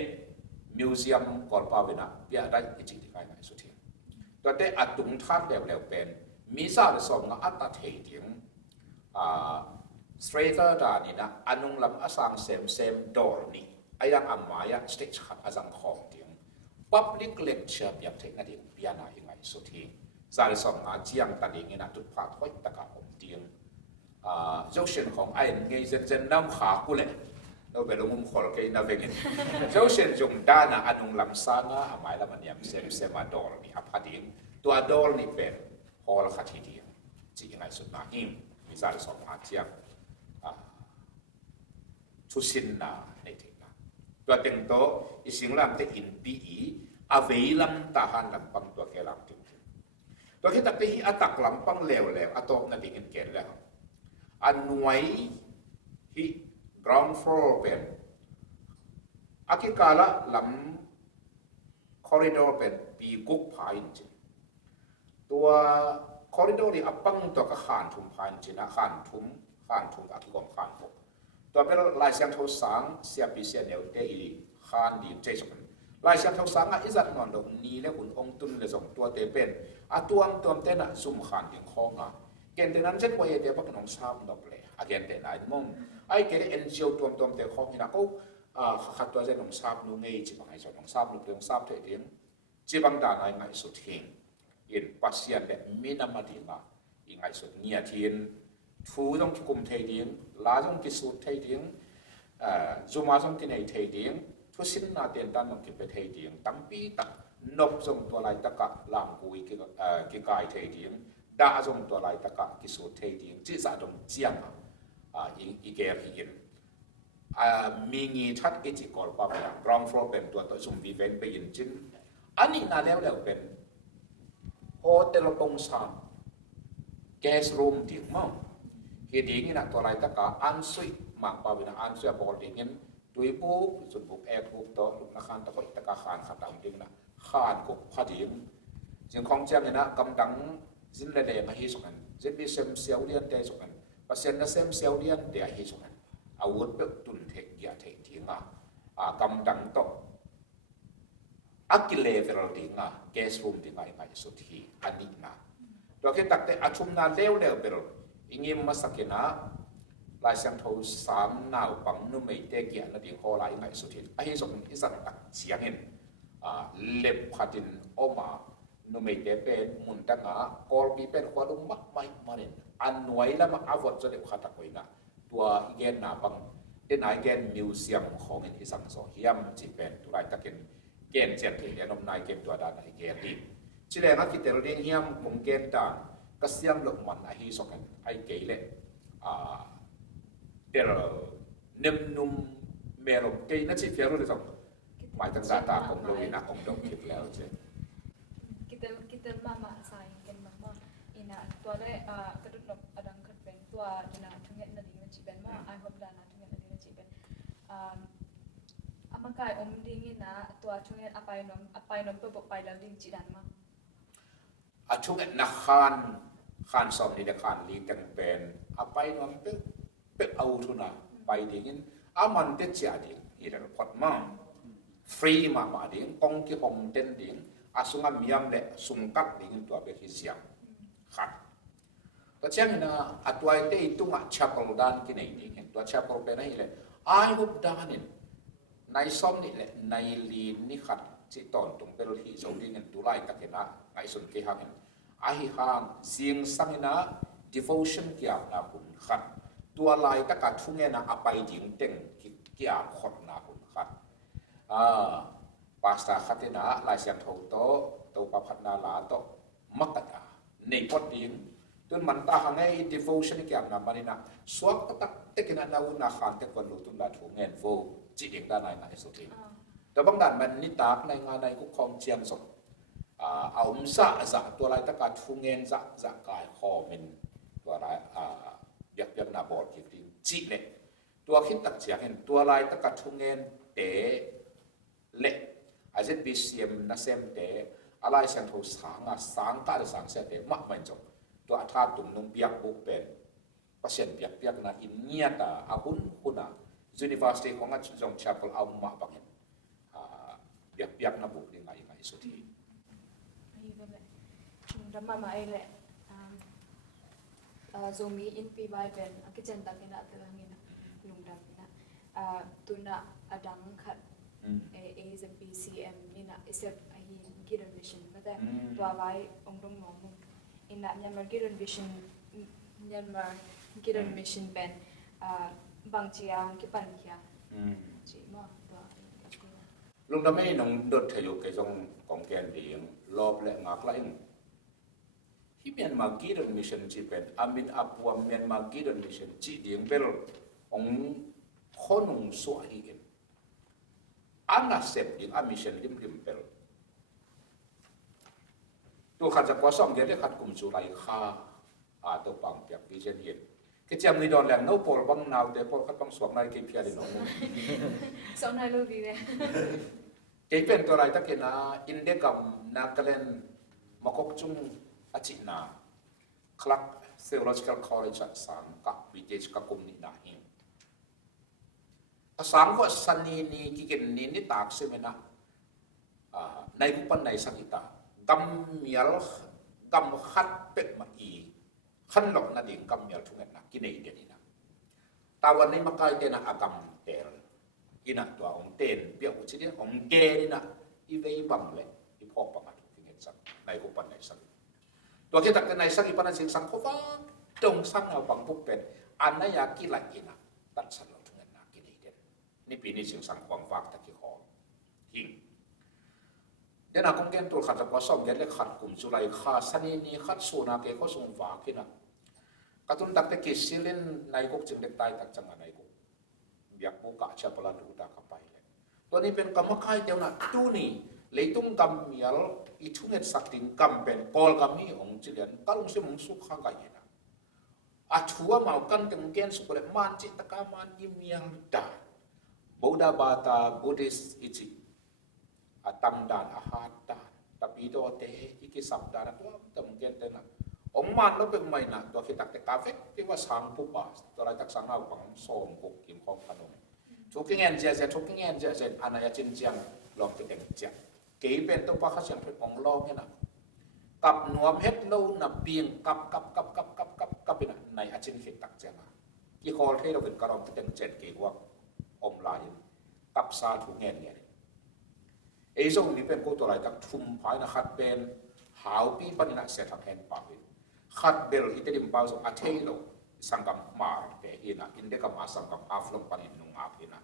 มิวเซียมกอลปาเวนะเปียได้อีจิติกายนะสุดที่ตัวเตะอัดตุงทัดเร็วเป็นมีซาลสมนะอัตเทถิงสเตรเตอร์ดานี่นะอนุลำอสังเซมดอร์นี่ไอ้ยังอัมมายะสเตจขัดอสังของถิงpublic lecture อย่างเทคนิคเปียนายังไงสุดที่ซาลสมนะเจียงตัดอย่างนี้นะจุดผ่าท้อยตะกับผมเตียงเจ้าเชนของไอ้เงยเจนน้ำขากุเลยเราไปลงมุมขอลกันนะเวงินเจ้าเชนจงด้านนะอนุลำซานะหมายละมันยังเซมดอร์นี่อภัดิงตัวดอร์นี่เป็นฮอลขัดทีเดียวจียังไงสุดนะหิมมีซาลสมนะเจียงทุสินนาในเทนะตัวเต็งโตอิสิงลำเตอินปีอาเวลัมตาหันลำปังตัวแกลำถึงตัวแค่ตักเตหิอัตักลำปังเลวอัตโตนั่นเองเกลแล้วอันหน่วยฮิ ground floor เป็นอากิกาละลำ corridor เป็นปีกุกพายจริงตัว corridor นี่อัปังตัวก็ขานทุ่มพายจริงนะขานทุ่มอากิกองขานพกตัวเป็นลายเสียงทศสังเสียปีเสียเดียวเตอีขานดีเจสกันลายเสียงทศสังอิจัดนอนดอกนี้และหุ่นองตุนเลยส่งตัวเตเป็นตัวเต้นซุ่มขานถึงคองเกณฑ์เตนั้นเช่นว่าเดี๋ยวพวกน้องทราบดอกเลยเกณฑ์เตนายมุ่งไอ้เกณฑ์เอ็นเชียวตัวเตะคองนี่นะก็ขัดตัวเช่นน้องทราบนุ่งเงยจีบังไอ้ส่วนน้องทราบนุ่งเรื่องทราบเถิดเองจีบังด่านไอ้สุดทิ้งอินปัสเซียนและมีน้ำมาดีมาอีไอ้สุดเงียทิ้งทูต้องกุมเทียงลาต้องกิสุเทียงจูมาต้องกินไอเทียงทุสินนาเตียนตันต้องกินไปเทียงตั้มปีตักนบส่งตัวลายตะกะลามกุยกิกายเทียงดาส่งตัวลายตะกะกิสุเทียงจีจ่าตรงเจียงอีเกลหินมีงี้ชัดกิจกรปั๊มนะรองฟลอเป็นตัวต่อสุ่มวีเวนไปยินจินอันนี้น่าแล้วเป็นโฮเทลปงซามแกสรูมถึงมั้งKedingin nak tualai taka ansui mak pawina ansui apol dingin tuibu sunbuk ekuk to luk nakan takoi taka khan khatang ding na khan kuk phadim jing khong chang na kam dang jin le le ma hi sokan jin bi sem siau lian te sokan pasien na sem siau lian te hi sokan awut pe tun thek ya thek thinga kam dang to akile veral dinga gas room dinga ai so thi anik na to ke takte achum na lew pero ingin masakina lai sang thâu sam nào bằng nu mei te kia na ding ho lai ngai su thi ai so ni sang tak chiangin lep khatin oma nu mei te pen mun ta nga kol bi pen kwa lum mak mai marin an nuai la ma avot zo lep khata koina tua igen na bang den ai gen museum khong in isang so hiam chi pen tu lai takin gen chen thi le nom nai kem tua da nai gen di chi le nga ki tel ding hiam mung gen ta ka siam lok man a hi so kan ai ke leเดลเนมนุ่มเมลเกย์นั่นสิเฟียรู้เลยสองหมายถึงซาตาของโลวินาของดอกคิดแล้วใช่kita mama sai kan mama ina tua le kadut nok adang khat ben tua dina thunget na ding chi ben ma I hope dana thunget na ding chi ben amakai ding ina tua thunget apai nom pe bok pai lam ding chi dan ma thunget na khan som ni de khan li tang ben apai nom peเอาทุนไปดิ่งมันเด็ดเสียดิ่งอีเรื่องพอดมั่งฟรีมาดิ่งกองที่ผมเต้นดิ่งอาสุงมียมเละสุงกัดดิ่งตัวเบกิเสียงขัด ก็เช่นนะอัตวัยเตยตุงะชาปลดานกินเองเห็นตัวชาปลเป็นอะไรเลยไอ้หุบดานินในซ้อมนี่แหละในลีนนี่ขัดจิตตอนตรงเป็นที่สมดีเงินตุไลตะเกนะไอสุนเกหังเห็นไอห่างเสียงสังนะ devotion เกี่ยวกับคุณขัดตัวลายตะกัดทุ่งเงินอไปจิงเต็งเกี่ยวขดนะคุณขัดภาษาขัดนะลายเสียงโทโตตัวประพันนาลาโตมักกะในพอดีตุนมันตาหางไอ้ devotion เกี่ยวกับมันนี่นะสวกตักเต็กนั้นเราหน้าขันเต็กวันลุตุนลาทุ่งเงินโวจิเองด้านไหนนะไอสุดที่แต่บางด้านมันนิตากในงานในกุคองเจียงสดเอาซะตัวลายตะกัดทุ่งเงินจะกายคอมินตัวลายเบียกนาบอดจริงจิเล็กตัวคิดตักเสียงเห็นตัวลายตะกัดทุ่งเงินเตะเล็กอาจจะบีเซียมนัเซมเตะอะไรเสียงทูสางการสางเสตะมักไม่จบตัวอาธาตุ่มนุ่งเบียกบุกเป็นภาษาเบียกนะอินเนียตาอาหุนนะUniversity ของอาจารย์ชาปลเอามาบังเห็นเบียกนะบุกยังไงสุดที่ดำมาไอ้แหละzoom in pi bai ben akichen takina telangina lungdam na tuna adang khat is a PCM nina isep ahi giran vision mata to bai ongdong mong ina Myanmar giran vision Myanmar giran mission ben bangchia ki pan kya chi ma to ลุงดำไม่นงดดเทยุกจงของแกนเดียงรอบและงากไล่ที่เมียนมากีดันมิชชั่นจีเป็นอามินอับวมเมียนมากีดันมิชชั่นจีเดียงเบลองคนงสวฮีกันอันน่ะเสพยิงอามิชชั่นริมเบลตัวขัดจากว่าซ่อมเดียร์ขัดกลุ่มสุไลค่าตัวปังเปียกวิเชนเย็นก็จะมีดอนแหลงโนโปลบังนาวเดโปลขัดบังสวมในเกมพิอาดินองสอนให้รู้ดีเลยเกมเป็นตัวไรตะเกน่าอินเดียกับนักเล่นมากกจุงอาจินาคลัก theological college สังกับวิเทศกับกลุ่มนี้นะเองสังก็สันนี่กิเกนนี่ตากเสมนะในกุปันในสังกิตากำเมียลกำขัดเป็ดมาอีขันหลอกนาดิ่งกำเมียลทุกเงินนะกินในเดียนี่นะแต่วันนี้มาใกล้เตนะอากำเตลกินตัวองเตนเปียกอุชิเดียองเกนี่นะอีเวย์บังเลยอีพอปังมาทุกเงินสังในกุปันในสังตัวที่ตักในสังอีปันสิงสังเขาว่าตรงสังเอาบังพุกเป็นอันนั้นอยากกินอะไรกินนะตัดสันเราทุกเงินนะกินในเดียนี่ปีนี้สิงสังความฝากตะกี้หอหิงเดี๋ยวนักองเกณฑ์ตัวขัดจากว่าซ่อมเดี๋ยวเลยขัดกลุ่มสุไลค่าสันนี่ขัดโซนาเกเขาส่งฝากกินนะกระตุ้นตักตะกี้สิเล่นในกุกจึงเด็กตายตักจังในกุกเบียกบุกกะเชปลาดูตากไปเลยตัวนี้เป็นกรรมค่ายเดียวนะตู้นี่เลยตุ้งกำเมียลอีทุ่งเงินสักติงกำเป็นกอลกำมีองค์เจริญก็ลงเสียมงสุขข้างกันนะอาชัวมากันถึงเกณฑ์สุขเลยมันจิตกามันยิมยังดาบูดาบาตาบูดิสอิจิตัมดานอาหารดานแต่ปีโดเตอีกิสับดานตัวถึงเกณฑ์เต็มนะองมันเราเป็นไม่นะตัวคิดตักแต่กาเฟ่ที่ว่าสังผู้ป่าตัวอะไรตักสังเอาฝังโซมกุกกิมของขนมทุกเงี้ยเจทุกเงี้ยเจอันนั้นจริงจังลองไปแต่งเจ้าเกี่ยเป็นตัวปลาข้าวเสียงเป็นของลองเนี่ยนะกับหนวมเฮ็ดโลนับเบียงกับเป็นในอาชีพเขตตักเจ้ามาที่คอที่เราเป็นกระรองที่แต่งเจ็ดเกี่ยวกับอมลายกับซาถูกเงี้ยเนี่ยไอ้ส่งนี้เป็นกูตัวอะไรตักทุ่มภายในขัดเป็นหาวปีปันนักเสียทางแห่งป่าเป็นขัดเบลอิตาลีบ่าวส่งอาเทโลสังกัมมาร์เตอินะอินเดียกับมาสังกัมอาฟลงปันอินนุงอาฟินะ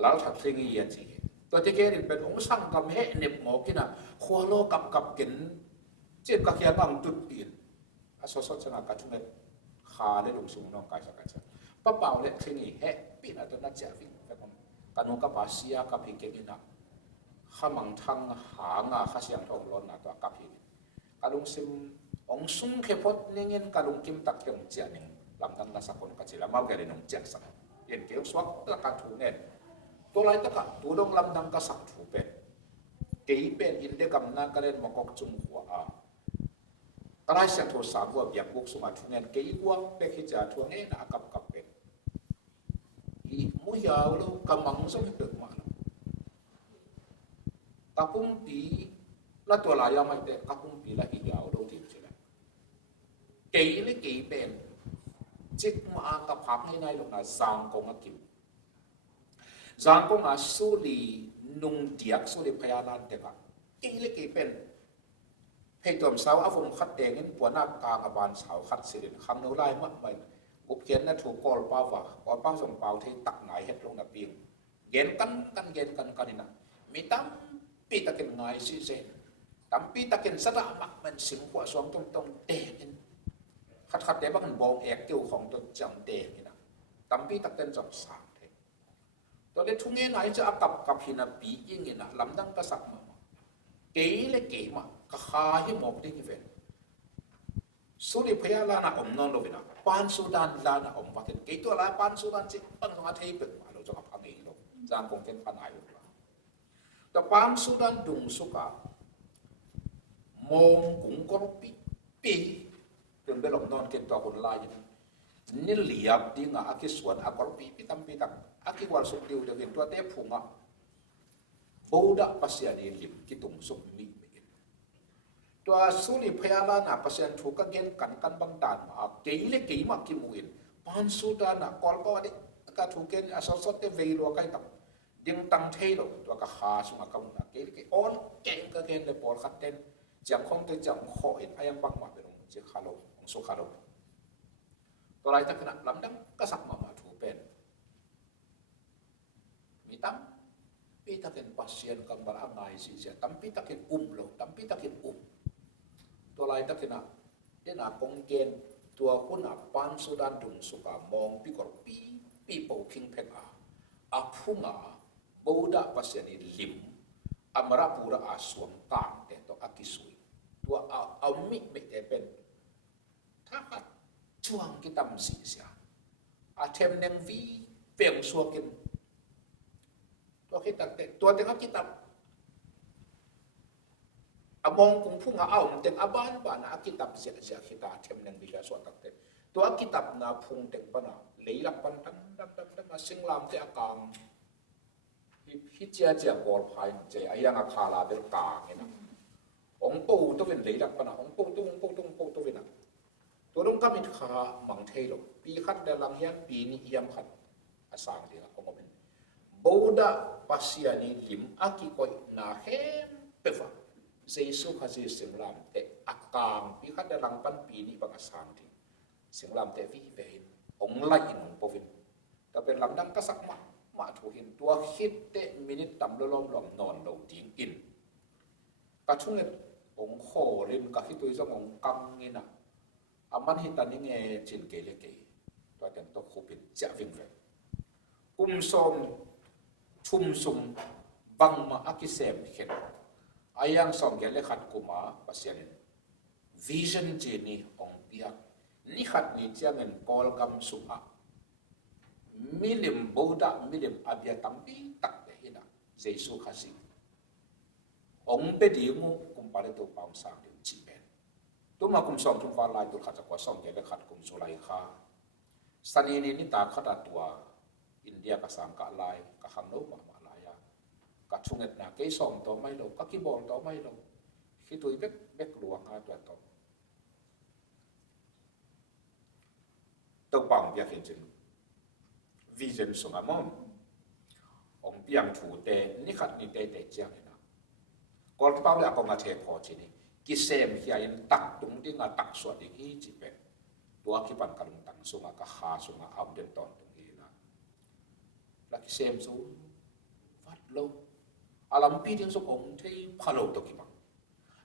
แล้วถัดสิ่งนี้ยังจีตัวที่เกิดเป็นองค์สังกัมเฮเนบหมอกินะขัวโลกับกินเจ็บกับเขียนบางจุดอินอาสสชนะกัจจุบันขาได้ลงสูงน้องกายสักการะป้าเป่าเล็กสิ่งนี้เฮปีน่ะตัวนั้นเจ้าฟิงแต่ผมกันงกับภาษีกับพิงเกินนะข้ามังทังหางาข้าเสียงทองร้อนนะตัวกับพิงกันลงซิมองสุ่งเขพดเงี้ยกันลงกิมตักเกี่ยงเจ้าหนึ่งลำดังนักสักคนกัจจิลามาเกิดน้องเจ้าสักเย็นเกี่ยวสวักตะการถูเงินตัวไรตะกะตัวดงลำดังก็สักถูเป็นเกี่ยเป็นอินเดียกับนักเล่นมากอกจุ่มหัวกระไรเสียงโทรศัพท์ว่าอยากบุกสมัครถูเงินเกี่ยว่าเป็นขี้จ่าถูเงินนะกับเป็นอีมุ่ยยาวแล้วกำมังสมัยเด็กมากับปุ่มปีแล้วตัวลายยังไม่เด็กกับปุ่มปีแล้วอีกยาวแล้วที่เฉลี่ย เกยเลยเกยเป็นจิกมากับพักให้นายลงนะจางกงอากิมจางกงอาสุลีนุ่งเดียกสุลีพยาลานเด็กเกยเลยเกยเป็นเพย์ตัวมสาวอารมณ์ขัดเองปวดหน้ากลางอบานสาวขัดสิรินคำโนไล่มากมันกุบเขียนนะถูกกอลป้าวะกอลป้าส่งเปล่าที่ตักไหนเฮ็ดลงนะเปียงเย็นกันนี่นะมีตั้มปีตะเกียนไงสิเซนตั้มปีตะเกียนสระมักมันสิงหัวสวมตรงเตะนขัดเดี๋ยวมันบองแอกเกี่ยวของตัวจังเตะนี่นะตั้มปีตะเกียนจับสามเทตัวเด็กทุ่งเงินไหนจะอักับหินาปียิ่งนี่นะลำดังกระสับมาเก๋เลยเก๋มากข้าให้หมอกได้กี่เวนสุริพยาลานะอมนอนโลวินะปานสุดานลานะอมวัดเก๋ตัวละปานสุดานจิปังสมาธิเป็นมาเราจะกับพังเองเราจางคงเป็นพันหายอยู่ละแต่ปานสุดานดุงสุกามองกุ้งกรปีปีจนไปหลงนอนเก็บตัวคนลายนี่เหลียบดิ้งอาคิสวนอากรปีปีตังอาคิวาสุกดิวเดี๋ยวเห็นตัวเตะผงบูดาปัสยานีลิมกิตุงสุกมีตัวสุริพยาลานะปัสยันถูกกันเกณฑ์กันบังดานมาเกี่ยเลยเกี่ยมากิมุอินปานสุดานะกอลก็ว่าเด็กก็ถูกเกณฑ์อาสาสมัครเวรัวกันตั้งดิ้งตั้งเทโลตัวก็หาสมาคมนะเกี่ยเลยออนเก่งก็เกณฑ์เลยบอลขัดเต้นจังคงตัวจังขอเห็นอายังบังมาเป็นองค์เจ้าคาโลองสุคาโลตัวไรตั้งขนาดลำดังก็สักมาถูกเป็นมีตั้มปีตะเกียนปัสยันกำบังอ่างไงสิเสียตั้มปีตะเกียนโลตั้มปีตะเกียนตัวลายตะกินะเดน่ากงเกนตัวคุณอาปานสุดานดุงสุกามองปีกอปีเป่าคิงเพงอาพุ่งบูดาปัสยานิลิมอมราปูระอาสวมกางแต่ตัวอากิสุยตัวเอามิเตเป็นถ้าขัดช่วงกิตามสีเสียอาเทมเนงวีเปียงสัวกินตัวคิดตั้งแต่ตัวเต็งกิตามมองคงพุ่งเอาเต็งบ้านอากิตับเสียkitaเทมนึงบิลาสวตักเตตัวอากิตับนาพุ่งเต็งปนะเลยลักปันดังสิงลามเตะกางฮิเจียกอลพายเจอายังอาคาลาเบลกางเห็นะองปูตัวเป็นเลยลักปนะองปูตัวเป็นตัวลุงก็มีขามังเทโลปีขัดเดลังเฮียนปีนี้ยามขัดอาสางเดียของมันบูดาปัสยานีลิมอากิโกยนาเฮมเปฟะเซซุขจิสิงลามเตะอากามปีขัดเดลังปันปีนี้บางอาสางที่สิงลามเตะวิเวหินองไลอินองปวินแต่เป็นลำดังก็สักมาถูหินตัวคิดเตะมินิตตำล้อมนอนเราทิ้งอินกระชุ่งเงินองโคริมกับที่ตัวจะองกังเงินอ่ะอามันฮิตันนี่ไงจินเกลเกตัวเต็มตัวคูปินจะวิ่งไปกุมสมชุมสุมบังมาอากิเซมเห็นอายังสองเกลขัดกุมาปัสยานินวิชั่นเจนี่องเปียกนี่ขัดนี่เจ้าเงินกอลกัมสุมามิลิมบูดามิลิมอาเบียตัมปีตักเดหินะเจสุขัสิองเปดีงูกุมปาเลตุปามสางเดียวจีเป็นตัวมากุมสองทุกฟ้าลายตัวขัดจากว่าสองเกลขัดกุมสุไลข้าสันนี้นี่ตาขัดตัวอินเดียกับสังกัดลายกับฮังโนมาลายกับชุงเอ็ดนาเกยสองตัวไม่ลงกับกีบอลตัวไม่ลงคิดตัวเบ็กหลวงหาตัวตัวปังเบียเห็นจริงวิจัยสงฆ์มั่งองเปียงถูเตนี่ขัดนี่เตเจียงเลยนะก่อนเป้าเลยก็มาเทพอจีนี่กิเซมเฮียนตักตรงที่งาตักสวดอีกที่จีเป็นตัวคิปันกันตังสงฆ์ก็หาสงฆ์เอาเดินตอนตรงนี้นะแล้วกิเซมสูวัดโลอาลัมปีที่สงฆ์ที่พาโลตัวกิปัง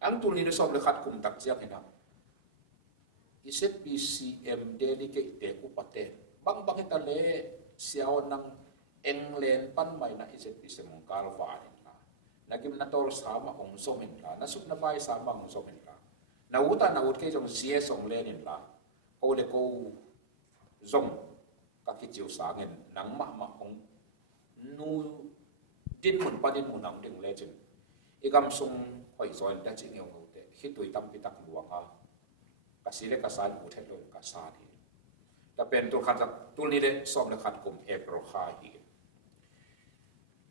อันตัวนี้ในสอบเลยขัดคุมตักเจียงเลยนะiset BCM delegate te upate bang kita le siaw nang englen pan mai na iset BCM kalwa la nagim na tol sama ong somen la nasuk na bai sama ong somen la na ut ke jong cs ong lenin la ko le ko zong ka ki chiu sa ngen nang ma ong nu din mun panin mun nang ding legend igam sung hoi zoin da chi ngeu te hitui tam pi tak luanga kasile kasan utet lo kasadi ta pen to khat tu ni le som le khat kum e pro kha hi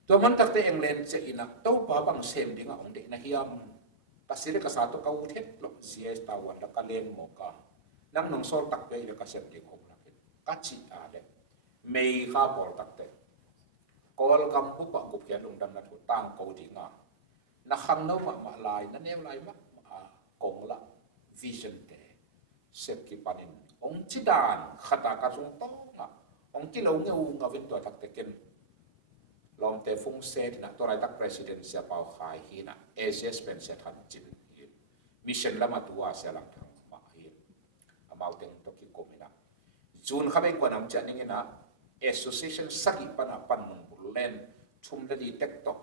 to man tak te englen che ina to pa bang sem dinga ong de na hiam kasile kasa to ka utet lo cs ta wan la kalen mo ka นังนงโซตักเตยก็เสียงเด็กของนักกัจจิอาเดไม่ข้าบอลตักเตกอลกำปุบปะกุบเขียนลงดำนัดตั้งโกดิงานักขังน้ำมาลายนั่นเองลายมากงละวิชั่นเตเสกกิปันินองจิดานขัดอากาศงต้ององกิโลเงวงาวินตัวตักเตกินลองเตฟุงเซตนะตัวไรตักประธานเสียเปาขายหินะเอเซสเป็นเสียทันจินมิชชั่นละมาตัวเสียหลังทางมาหินอามาเต็งตกิโกมินะจูนข้าเป็นคนนำจันนี่นะ association สักอีปันปันมุนบุเล่นชุมระดีเต็กตอก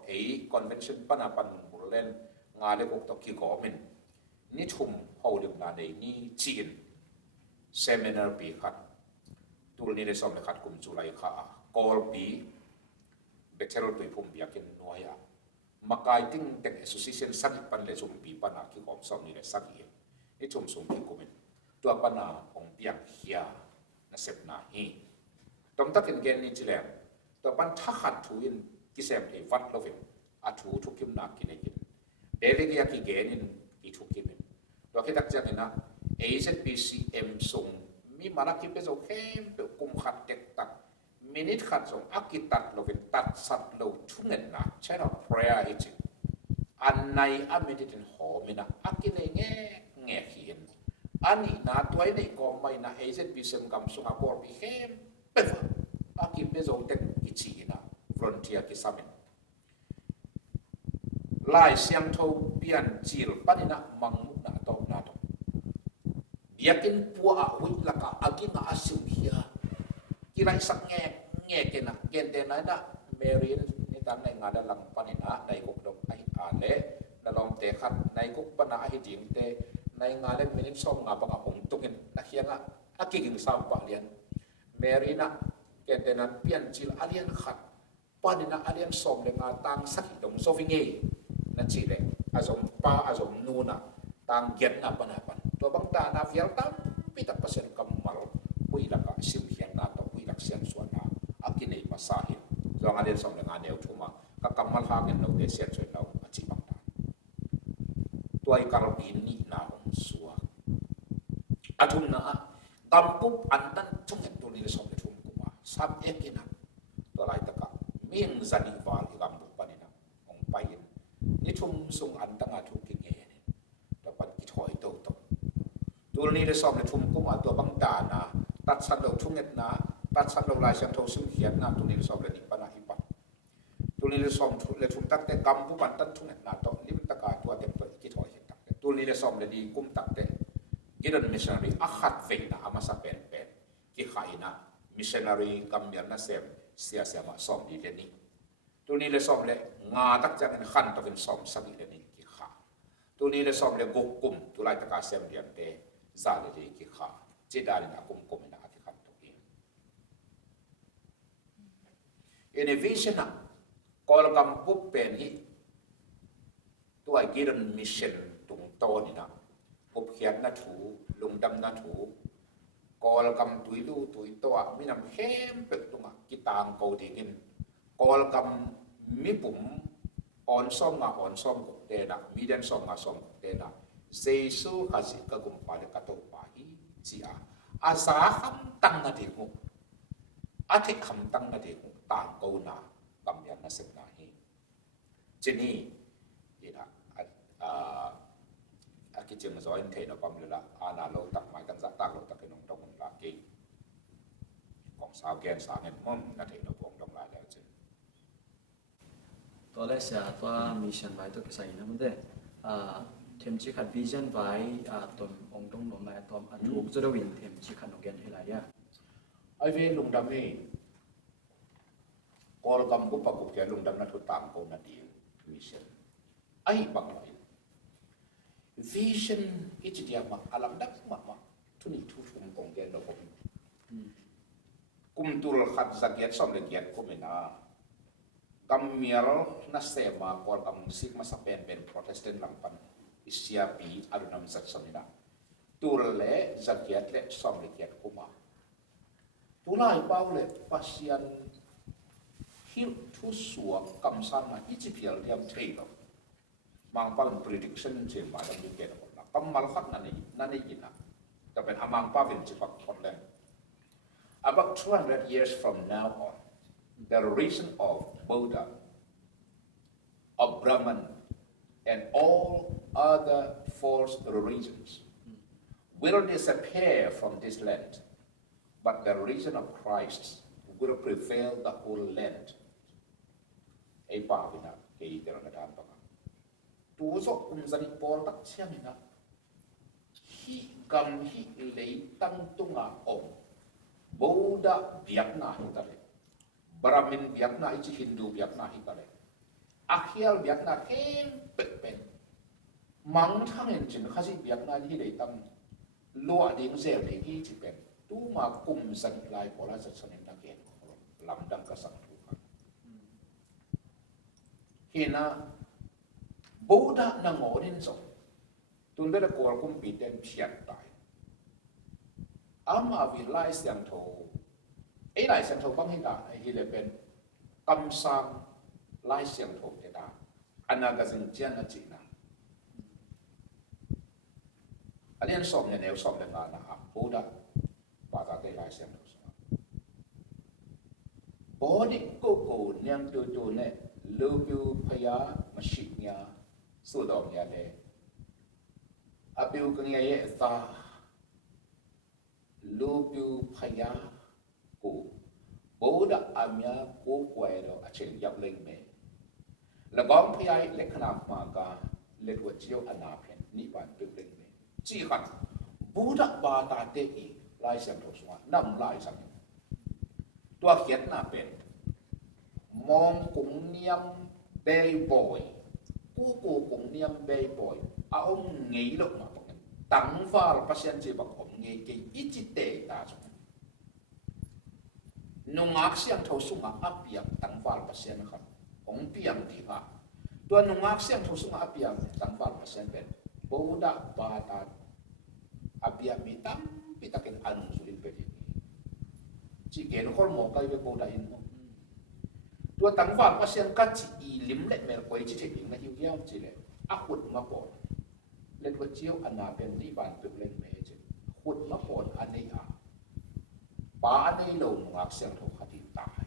convention ปันปันมุนบุเล่นงานเล็กตอกกิโกมินนี่ชุมเอาเรื่องนั้นนี่จีน seminar ปีขัดตัวนี้ได้สอบในขัดกลุ่มจุลัยข้ากอลปีเบเทโรตุยพุ่มเบียกินนัวยมาไกติ้งเต็ก association สักอีปันเลยชุมปีปันอากิโกมสอบนี่ได้สักอีนี่ชุมสมกิโกมินตัวปันอาองเปียกเฮียน่าเสพนาฮีตรงตักเกณฑ์นี้จีแลมตัวปันทักขัดทุนกิเซมเอวัดโลวินอาทูทุกิมนักกินเองเดลิกยากิเกนินกิทุกิมินตัวคิดตักจังนะ AZBCM ส่งมีมาลักกิเปโซเข้มเปกุมขัดเด็กตักมินิทขัดส่งอากิตัดโลวินตัดสัตโลทุเงินนะใช่หรอ prayer อีจิอันในอเมริกันหอมินะอากินเงี้ยเขียนอันนี้นะตัวนี้ก็ไม่นะ AZBCM กำส่งอาบอร์บีเข้มเปฟอากิเปโซเต็กอิจินะ frontier กิสามินลายเสียงโทเปียนจิลปานินะมังมุนาโตนาโตเดียกินปัววิลกะอากินอาสิมเฮียกิไรสักแง่เกนะเกณฑ์เดนัยนะเมรินนี่ตามในงานดัลลังปานินะในกุกดกไออาเลนลองเตะขัดในกุกปนาฮิจิงเตในงานเล่นมินิมส่งงาบังอาองตุกินนักเฮียงะอากิกิงสามปะเลียนเมรินะเกณฑ์เดนันเปียนจิลอาเลียนขัดปานินะอาเลียนส่งเลงาตังสักตรงโซฟิงเอนั่นสิเลยอาสมป้าอาสมนูนะต่างเกียรตินับปันตัวบางตานาฟิลตัมพิทักษ์เปอร์เซ็นต์กำมัลปุยลักสิมเฮียนนาตัวปุยลักเสียนส่วนนาอากินในภาษาหินส่วนงานเดินสองงานเดียวทุ่มก็กำมัลหาเงินเราเดเสียนส่วนเราอาชีพบางตาตัวไอ้การบินนี่นาองสัวอาทุ่มนะกำปุ๊บอันนั้นทุ่งเห็นตัวนี้เลยสองเลยทุ่มกูมาซ้ำเอกนะตัวไรตะกะมีนจันิวาลที่กำปุ๊บปันนี่นะองไปนี่ทุ่มส่งอันตั้งอาทุกิเงี้ยเนี่ยแต่ปันกิถอยโตตัวนี้เลยสอบเลยทุ่มกูมาตัวบางตานะตัดสัตว์เราทุ่งเงินนะตัดสัตว์เราลายเสียงโทซึ่งเขียนนะตัวนี้เลยสอบเลยนิปนาอิปันตัวนี้เลยสอบเลยทุ่มตักแต่กำปุ๊บปันตัดทุ่งเงินนะตัวลิมตะกาตัวเต็มตัวกิถอยเห็นตักตัวนี้เลยสอบเลยดีกุ้มตักแต่กิดันมิชชันนารีอาขัดเวนะอามาสับเป็นกิขายนะมิชชันนารีกำเนิดนะเสียมาสอบดีเดนี่ตัวนี้เลยสอบเลยงาตักจะเป็นขันตัวเป็นสอบสักเดนี่กิขาตัวนี้เลยสอบเลยกกุมตัวไรตะกาเสียมเดียนเตซาเลยกิขาจิดารินะกุมนะที่ขันตัวเองinnovation นะกอลกำปุ๊บเป็นฮิตัวกิดันมิชชันตุงโตนี่นะปุบเขียนนัทูลงดำนัทูกอลกำตุยลูตุยตัวมีน้ำเข้มเป็ดตรงกิตางเกาดีกินกอลกำมีปุ่มอ่อนซ้อมกุเตนะมีเดนซ้อมกุเตนะเซซูฮัสิกะกุมปาเลกะโตปาฮีจีอาสาคำตั้งนาทีหุอาทิคำตั้งนาทีหุต่างเกาหนากำยันนาเสกนาฮีเจนี่นี่นะกิจงซอยเทนความเลยละอาณาโลตักหมายกันสักตักโลตักนองตรงลากีของสาวแกนสาวเงินมั่งนาเทนพวงตรงลาแล้วจึงตัวแรกเสียตัวมิชชั่นไว้ตัวกิจนะมันเด้เทมจิขัดวิชั่นไว้ตัวองค์ตรงลงมาตัวถูกจะได้วินเทมจิขัดนกแกนให้ไรอ่ะไอเวลุงดำนี่กอลกำกุปกุปแกลุงดำนั่นทุตามโกนาดีมิชชั่นไอบางหน่อยvision itu dia mak alam dak mak tu ni tu kong gen do kum tul khat zagiat som le giat ko mena kam mial na sema kor kam sik masa pen protestant lampan isia pi adunam sat somina tul le zagiat le som le giat ko ma tulai pau le pasian hil tu suwa kam sana ijipial diam thailo mang paling prediction je madam di kena pun. Kamal hak nani yina. จะเป็นอมังป้าเป็นจิปักคนแรง about 200 years from now on the religion of Buddha of Brahman and all other false religions will disappear from this land but the religion of Christ will prevail the whole land ไอ้ป่าเป็นนะเกี่ยวกับการปะกันตัวสกุลสันนิปอลตักเชียงนะฮิกำฮิเลยตั้งตุงอาองบูดาเบียกนาฮิตาเลบรามินเบียกนาอิจิฮินดูเบียกนาฮิตาเลอาเคียลเบียกนาเข่งเป็นมังทั้งเห็นจินข้าศึกเบียกนาที่เลยตั้งลัวดิ้งเซลเลยที่จิเป็นตู้มากุมสันลายพอลาจัดสนิมนักเก็ตลำดังกษัตริย์ทุกข์เห็นนะบูดาหนังโอดินส่งตุนเดลกอลกุมปีเต็มเพียรตายอามาวิไลเสียงโทไอ้ไลเสียงโทบังฮิตาไอ้ที่เลยเป็นกำซังไลเสียงโทเดตาอันนั้นก็จึงเจียนนะจีนะอันนี้สอบเนี่ยแนวสอบเรื่องงานนะครับบูดาปาตาเตไลเสียงโทบอดี้โกโก้เนี่ยตัวเนี่ยลูบิวพยามาชิกเนี่ยสุดดอกเนี่ยเลยอาบิวกันเนี่ยตาลูบิวพยากูบูดาอามียกูกวยเราอาเชียยับเล่งเมแล้วก็พยาเล็กขนาดมากาเล็กวัดเจียวอนาเพนนิบานตึกเล่งเมจีกันบูดาบาตาเตอีไล่เสียงโทสวะนำไล่สังตัวเขียนหน้าเป็นมองกุ้งเนียมเบย์บอยกูกุ้งเนียมเบย์บอยเอาเงี้ยลงมาบอกตั้งฟ้าพัศยันจีบักผมเงี้ยกี่อิจิเตตาสมนุ่งอักเสียงเท่าสุงอับเปียกตั้งฟ้าพัศยันครับองเปียงที่ว่าตัวนุ่งอักเสียงเท่าสุงอับเปียกตั้งฟ้าพัศยันเป็นบูดาบาตาอับเปียกมีตั้งพิทักษ์อันสุรินเป็นจีเกนคนหมอกไปเป็นบูดาอินตัวตั้งฟ้าพัศยันกัดจีอีลิมเล็ดเมลคอยจีเทกิงนะฮิวเยี่ยมจีเลยอักขุดมาปอดเล็ดวัดเจียวอันนาเป็นที่บ้านตึกเล่นเมจิขุดมาปอดอันนี้อ่ะป่าอันนี้ลงอักเสียงทุกขติตาย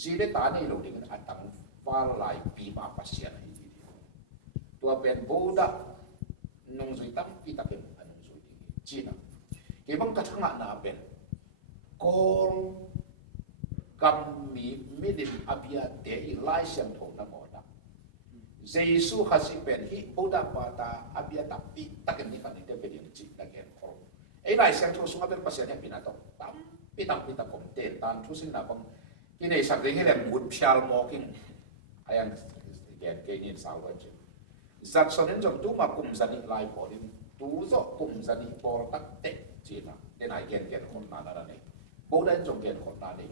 จีได้ตาในลงดิ่งอันตั้งฟ้าลายปีมาพัศยันให้ทีเดียวตัวเป็นบูดานุ่งสุยตั้งปีตะเก็บอันนุ่งสุยจีนะเก็บบังกระทั่งอันนาเป็นกอลกำมีมิดิมอภิยาเตอีไล่เสียงโทนมอนะเยซูฮัสิเป็นฮิบูดาปาตาอภิยาตับปีตะเก็บนี่กันนี่เดเป็นยังจิตตะเก็บคอไอ้ไล่เสียงโทสุงเป็นภาษาเนี่ยปีนัดตั้มปีตักผมเตนตันทุสินาบังกินไอ้สักเรื่องที่เรียกมุดพิลมอกิงไอ้ยังเก็บเกณินสาวกันจิจัดสนิทจงตู้มากุมสันนิไล่พอดิตู้โซกุมสันนิพอตักเตจีนะเดนไอเกนคนนานาเนี่ยบูดาจงเกนคนนาเนี่ย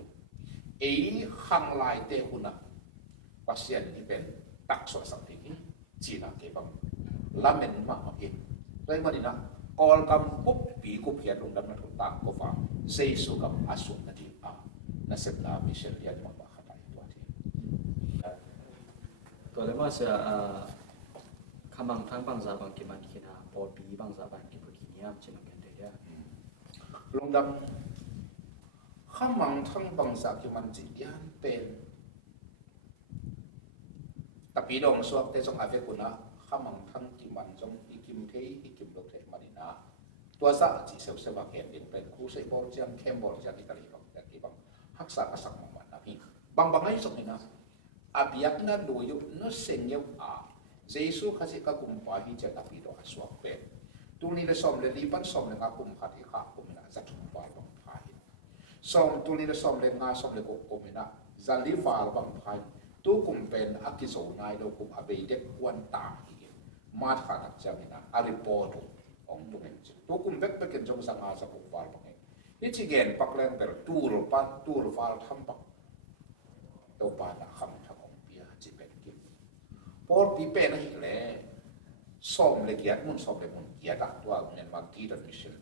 ไอ้ขังลายเตหุนะภาษานี่เป็นตักสวดสัมผัสจีนะเก็บบังละเมนมาเองเลยมันนี่นะกอลกำปุ๊บปีกุบเหียดลงดำน้ำทุนตากก็ฟังเซซุกับอาสุนนาทีนั่นเสร็จแล้วมิเชลเลียนมาบ้าขนาดตัวที่ตัวเลมาเสียขมังทั้งบางซาบางกิมันกินาปอปีบางซาบางกิบุกิเนียมจินังกันเดียลงดำข้ามังทั้งบางสักที่มันจิตยันเป็นแต่ปีดองสวบแต่จงอาเวกุนะข้ามังทั้งกิมันจงอีกิมเทอีกิมโลเทมาดินะตัวสักจิเซลเซบาเกนเป็นคู่เซบอลเจียมเข้มบอลเจียมอิตาลีบังแต่ที่บังฮักษากษัตริย์มันนะพี่บางไอ้สมัยนะอาบิยักนั้นดูอยู่นั่นเสียงเยอะเยซูข้าศึกกุมภาหิจตัปีดองสวบเป็นตัวนี้เราสมเลยรีบันสมเลยกุมขัดที่ข้ากุมนะจัตุบาลบังพายสมตัวนี้เราสมเลยงาสมเลยกุมนะจันลิฟาลบังพายตัวกุมเป็นอักิโซนายโดกุมอเบเด็กวันตาอีกมาดขาดจามินะอาริโปตุองตัวนี้ตัวกุมเบ็กเป็นจงสังอาสักุมฟาลบังเองนี่จีเกนปักแรงเป็นตูรุปันตูรุฟาลทำปักตัวปานะคำทำของเปียจีเป็นกิมพอปีเป็นอะไรเลยสมเลยเกียรติมุนสมเลยมุนเกียรติตัวเงินมากีดันมิเชล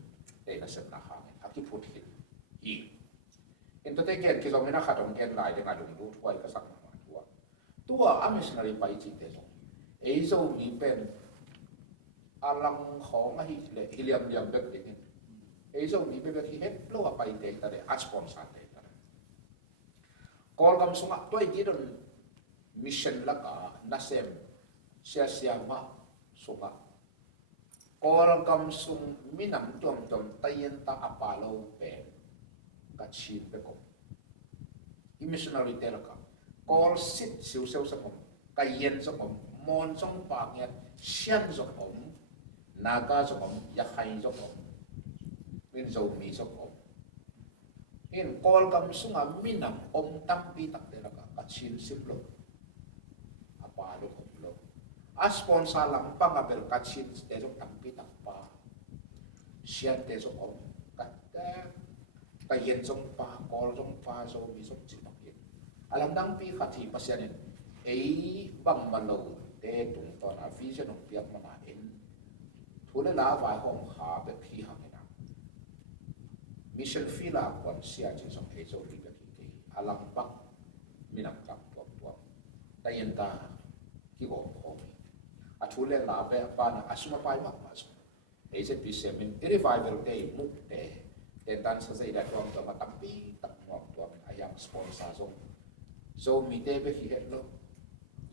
เอ็นเซนนาฮาอากิพูดหินอีเอ็นตัวเด็กเกียรติเราไม่น่าขาดองเกียรติหลายเดือนหลายรู้ถ้วยก็สักมาตัวอเมริกันไปจีเตจงไอ้โซมีเป็นอาลังของไอ้เลยฮิเลียมเบ็กเอง ấy rồi đi bây giờ khi hết lâu à bay đến tại để sponsor đến tại còn cầm sung tôi chỉ đơn mission là cả na xem sia mà sung còn cầm sung mi nằm tuồng tay ta apalo pen cả chín bé cũng missionary thế là cả còn sit siêu siêu sắc cũng cái yên sắc cũng môn trong bạc nhật xiên sắc cũng naga sắc cũng yakai sắc cũng bên dầu mì sắc cũng hiện còn cầm sung mi nằm tăng pi tắc thế là cả chín xếp luôn apalo cũng luôn sponsor lang pang abel ka chín thế trong tăng pi tắc pa xiên thế sắc cũng cái hiện trong pa call trong pa dầu mì sắc chín alam dang pi khati pasyanin ei bang malo te tung ton a vision of piak mana in thule la vai hom kha be phi hangena mission fila kon sia chi som ei zo ri be ki alam bak minam kap to ta ki go ko a thule la be pa na asuma pai mak ma so ei se pi semin revival day muk te tan sa sei da tom to ma tampi tak ngok to ayam sponsor zo so mi te be hi het lo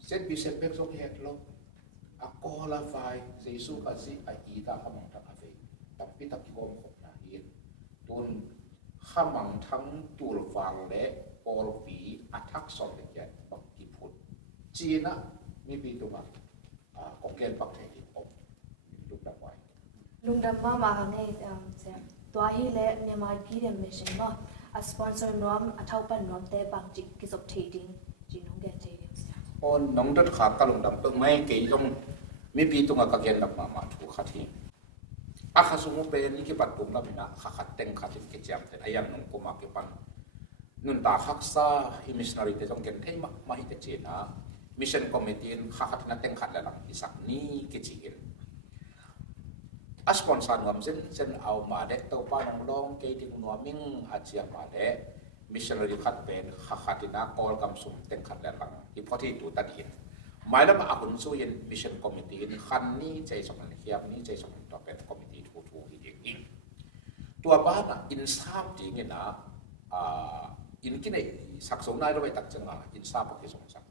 set bi set be so hi het lo a qualify jesu ka si a i ta hamang ta ave tam pi ta ki gom khop na hi tun hamang thang tur wang le or pi attack so le ya bak ki phut china mi bi tu ma a ko ken bak the ki om lu da wai lung dam ma ha nei se to hi le ne ma ki dem mission ma a sponsor nom a thau pan nom te bang chi ki sop thading chi nong ge che on nong dat kha ka lung dam pe mai ke jong mi pi tu nga ka ken dak ma thu kha thi a kha su mu pe ni ki pat tum la bina kha kha teng kha thi ke jam te ayam nong ko ma ke pan nun ta khak sa hi missionary te jong ken thei ma hi te che na mission committee kha kha na teng khat la lam hi sak ni ke chi in a sponsor ngam sen au ma de to pa nong long ke ti ngwa ming a chia ma de missionary khat pen kha khatina call kam sum teng khat la lang hi phothi tu ta din mai lam a hun su in mission committee in khan ni chei som an hiam ni chei som to pen committee thu hi ding in tua ba na in sam ti nge na in ki nei sak so nai ro bai tak changa in sa pa ki som sak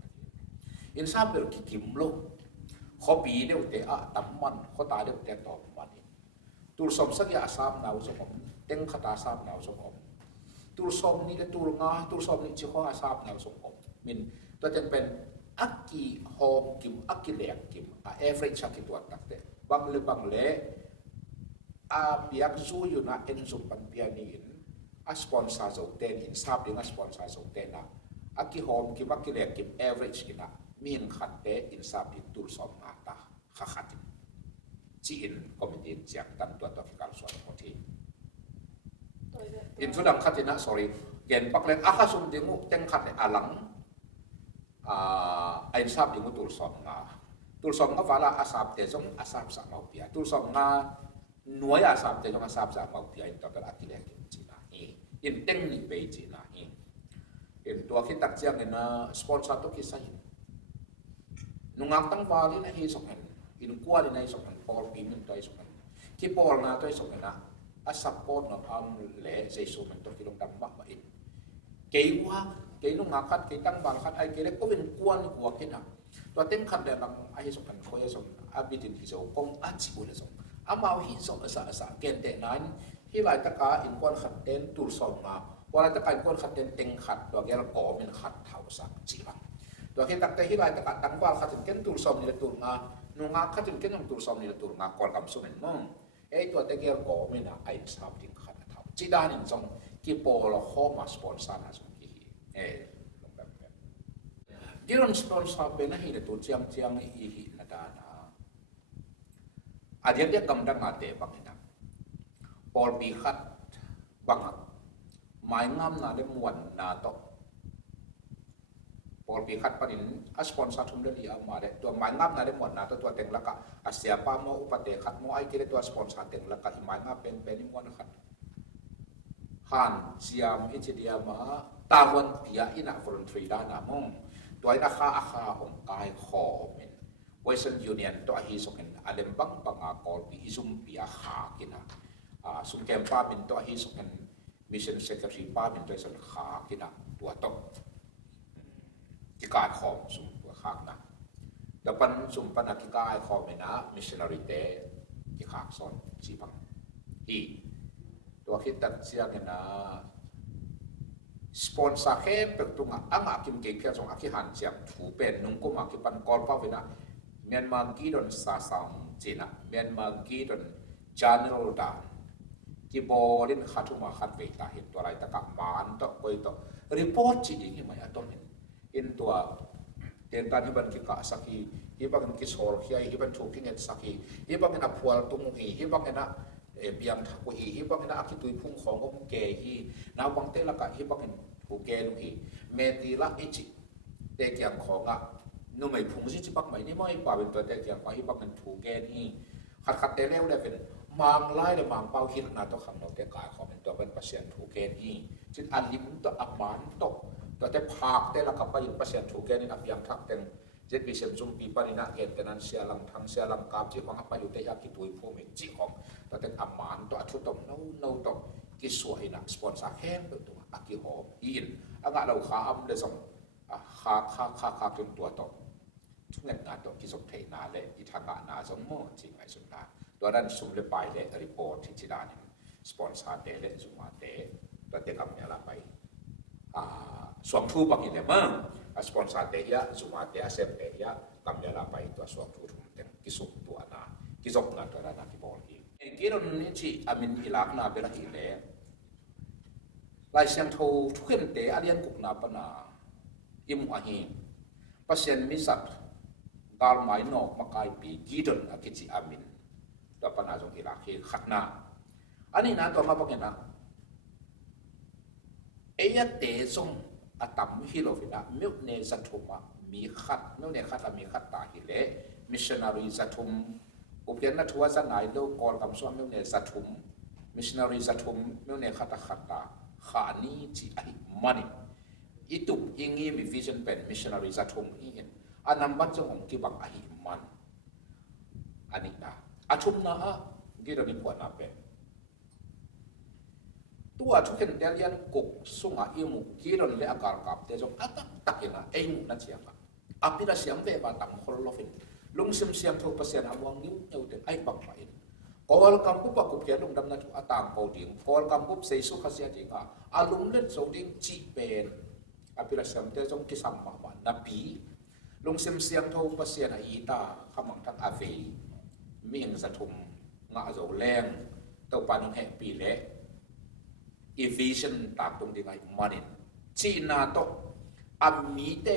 in sa per ki tim lo khopi de te a tam man khota de te to man tur som sak ya asam nau so om teng khata sam nau so om tur som ni le tur nga tur som ni chi kho asam nau so om min to ten pen akki hom kim akki lek kim a average akki to tak te bang le a biak zu yu na en zum pan piani in a sponsor zo ten in sap ding a sponsor zo ten na akki hom kim akki lek kim average kina min khat te in sap din tur som nga ta kha khat chi in committee chiak tan to kal so ko thi in chu dang khatina sorry gen pak lek a kha sum dingu teng khat le alang ai sap dingu tur som nga wala asap te jong asap sa mau pia tur som nga nuai asap te jong asap sa mau pia in to kal akile chi na in teng ni be chi na in to khi tak chiang na sponsor to ki sai nungak tang wali na hi sokan in kwali na sokan por pimin to sokan ki por na to sokan na a support na am le jesu men to kilong dam ma in keiwa ke nungak khat ke tang bang khat ai ke le ko bin kwan ko ke na to tem khat le bang ai sokan ko ya som abitin hi so kong a chi bu le som amao hi so asa ken te nan hi lai ta ka in kwan khat ten tur som ma wala ta ka in kwan khat ten teng khat to gel ko min khat thau sa chi baตัวที่ตักแต่ที่ไรแต่การตั้งว่าขัดถึงเก่งตัวสอบนี่ละตัวงาหนูงาขัดถึงเก่งตัวสอบนี่ละตัวงาก่อนกำสุนมั่งตัวแต่เกี่ยวกับไม่น่าไอ้สอบถึงขัดเท่าจีด้านินจงกี่ปอละข้อมาสปอนเซอร์นะสมกี่ลงแบบนี้ยี่รอนสปอนเซอร์เป็นอะไรละตัวเจียงอีหินดานะอาเดียกำดังอาเดบังนะปอลบีขัดบังไม้งามนาเดมวนนาโตพอปีขัดปนินอัสปอนเซอร์ทุ่มเดือดยาวมาเลยตัวไม้งับนั่นได้หมดนะตัวเต็งละกะอาเซียป้าโมอุปเดขัดโมไอเกลตัวสปอนเซอร์เต็งละกะที่ไม้งับเป็นนิมวนขัดฮันเซียมอิจิเดียมาตาวันเปียอินักวอลันทรีด้านามงตัวอาคาองกายขอมินเวสเทิร์นยูเนียนตัวฮิสกินอเลมบังบังอากอลปีอิซุมเปียขากินะ สุมเกมป้ามินตัวฮีสุกันมิชชั่นเซกรีป้ามินตัวสันขากินะตัวตกกิการของสุมตัวขากนะแต่ปันสุมปันกิการของเมนะมิชชันนารีเตกิขากซ้อนจีบังฮีตัวคิดตัดเสียกันนะสปอนเซอร์เข้มเป็นตัวอ่างกิมเก่งแค่สองอากิหันเจียมถูเป็นนุ่งกุมอากิปันกอลป้าเวนะเมียนมากีดอนซาซังจีนะเมียนมากีดอนจานโรดานกีบอลินขัดมาขัดเวตาเห็นตัวอะไรตะกับมันตะกอยตะรีพอร์ตจีนี่ไม่อะต้นเห็นอินตัวเดินตามที่บันกิกะสักทีที่บังกิสโฮลที่ไอที่บันถูกที่เงินสักทีที่บังเงินอภัวตุงฮีที่บังเงินเบียมทักวีที่บังเงินอาคิตุยพุ่งของก็เกฮีนาวังเตละกะที่บังเงินถูกเกลุฮีเมตีละอิจิเตเกียงของอ่ะนุ่มไม่พุ่งสิจิบังไม่นี่ไม่ป่าเป็นตัวเตเกียงของที่บังเงินถูกเกนี่ขัดเตเร็วเลยเป็นมังไล่เลยมังเป้าหินนาตัวคำนองเตกายของเป็นตัวเป็นปัสเซียนถูกเกนี่จิตอันลิมตัวอับมันตกตัวแต่ภาคแต่ละกับไปปัสเซียนถูกเกนี่อับยังทักเต็มเจ็ดปีเซมซุ่มปีปานินาเกณฑ์แต่นั้นเสียลังทั้งเสียลังกาบจีของอับไปอยู่แต่ยากิตุยพวกมันจีของตัวแต่อับมันตัวชุดตรงนู้นตรงกิสวยนักสปอนเซอร์แห้งเป็นตัวอากิหอมอินอากาศเราขาอัมเลยส่งขาจนตัวตกทุกเงินงานตัวกิสกเทนาเลยที่ทางการนาสมมติจริงไงสุดท้ายตัวนั้นสุ่มเลยไปเลยรีพอร์ตที่จีดานี่สปอนเซอร์เดเลยสุ่มมาเดตัวเด็กกับเนี่ยละไปสวมทูบักอินเลยมั้งสปอนเซอร์เดียสุ่มมาเดียเซฟเดียกับเนี่ยละไปตัวสวมทูทุ่มเต็มกิสกตัวนากิสกนาตัวนั้นที่บอลอีกกิโลนี้ที่อามินอิลักนาเบลกิเลลายเสียงทูทุกเห็นเตอเรียนกุกนาปนาอิมอาฮีปัสเซนมิสัตกาลไมโนมาไกปีกิโดนอากิจิอามินตัวปนาจงอิลักฮีขัดนาอันนี้นะตัวมาบอกเห็นนะเอยเตจงอาตัมฮิโลฟินะมิวเนซัตุมามีขัดมิวเนขัดมีขัดตาฮิเลมิชชันนารีซัตุมอุปเทนนัทวัฒนายโลกอลคำสอนมิวเนซัตุมมิชชันนารีซัตุมมิวเนขัดตาขานีจีไอมันอิตุอิงมีวิชั่นเป็นมิชชันนารีซัตุมอินอันนั้นบัดจงองกิบังไอมันอันนี้นะอาชุมนะกิโดนิพวนาเป็นตัวทุกคนเดียนกุกสุงอาอิมุกิโดนเลอากาศกับเตจงอัตตักนะเอมุนั่นเสียงอาพิราเสียงเวบาตัมคนลฟินลุงเสียงทุกเปอร์เซ็นต์อวังนิ้วเต็มไอบังไปกอลกำปุ๊บกุบเขียนลุงดำนั้นทุกอัตามโปดิ่งกอลกำปุ๊บเสยสุขเสียจริงอ่ะอาลุงเล่นโซดิ่งจีเป็นอาพิราเสียงเตจงกิสัมมามันนับปีลุงเสียงทุกเปอร์เซ็นต์อีตาขมังทักอาเฟมีเงินสะทุมงาโจแรงเต่าปานุแห่งปีเละevasion ตามตรงที่ไงมันนี่จีน่าต้องอามีเต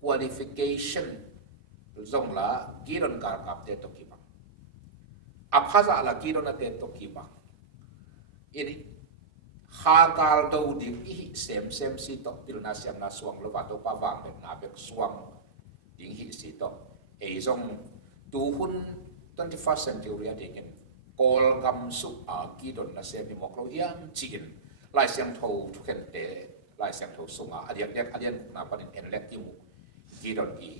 qualification จงละกีรอนการกับเตตกิบังอาภาษาละกีรอนเตตกิบังอินี่ข้าการดูดิอีเซมสิตปิลนาเซียมนาสวงลวาตัวปาวางเป็นนาเบกสวงดิงฮิสิตเอจงตูหุน21st century เด็กกอลกำสุอากีดอนนาเซียมิมอกเราเฮียนจีนลายเสียงทูทุกเห็นเตลายเสียงทูสุงอาเดียนนาปนินเอ็นเล็กอิมุกีดอนอี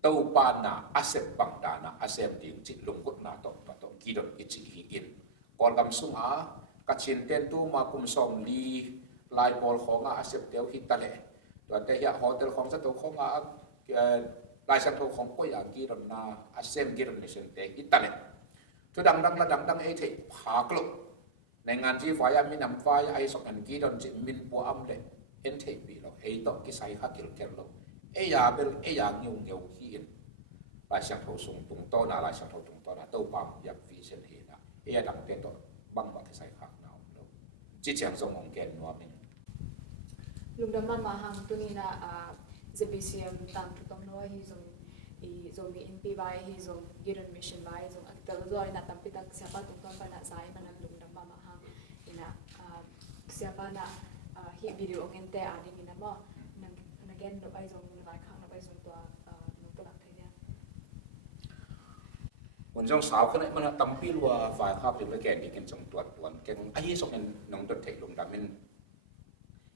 เต้าปานาอาเซบบังดานาอาเซมดิวจิตลงกุดนาตกตกกีดอนอิจิฮิอินกอลกำสุงอากัจฉินเตนตูมาคุมสมลีลายบอลของอาเซบเตียวฮิตตะเลตัวเตียโฮเทลของสตูของลายเสียงทูของกุยอากีดอนนาอาเซมกีดอนนิเซนเตฮิตตะเลทุดังเอเทพากลุในงานที่ฝ่ายมีนำฝ่ายไอสกันกีดอนจิมินปัวอัมเลเอ็นเทปีเราเอตกิไซฮักกิลเกลโลเอยาเบลเอยาเงียวขี้อินลายเสียงทูส่งตรงโตนาลายเสียงทูตรงโตนาเต้าปั๊มอยากฟีเซนเฮนะเอยดังเต้นตัวบังบักกิไซฮักนาวเราจิตเสียงส่งของแกนนัวมินลุงดำมันมาหังตัวนี้นะZBCM ตามทุกตำนวนที่zong mi MP bai hi zong giron mission bai zong aktal zoi na tampitak siapa tungton pa na sai manam lung dam ma ha ina siapa na hi video ngente ading ina mo again no bai zong na bai khang na bai zong to no to lak thai ya วันจงสาวคนนี้มันตั้มปีลัวฝ่ายข้าวถึงไปแกนดีกันจงตรวจแกงไอ้ยี่สกเงินน้องตรวจเทลงดำมิน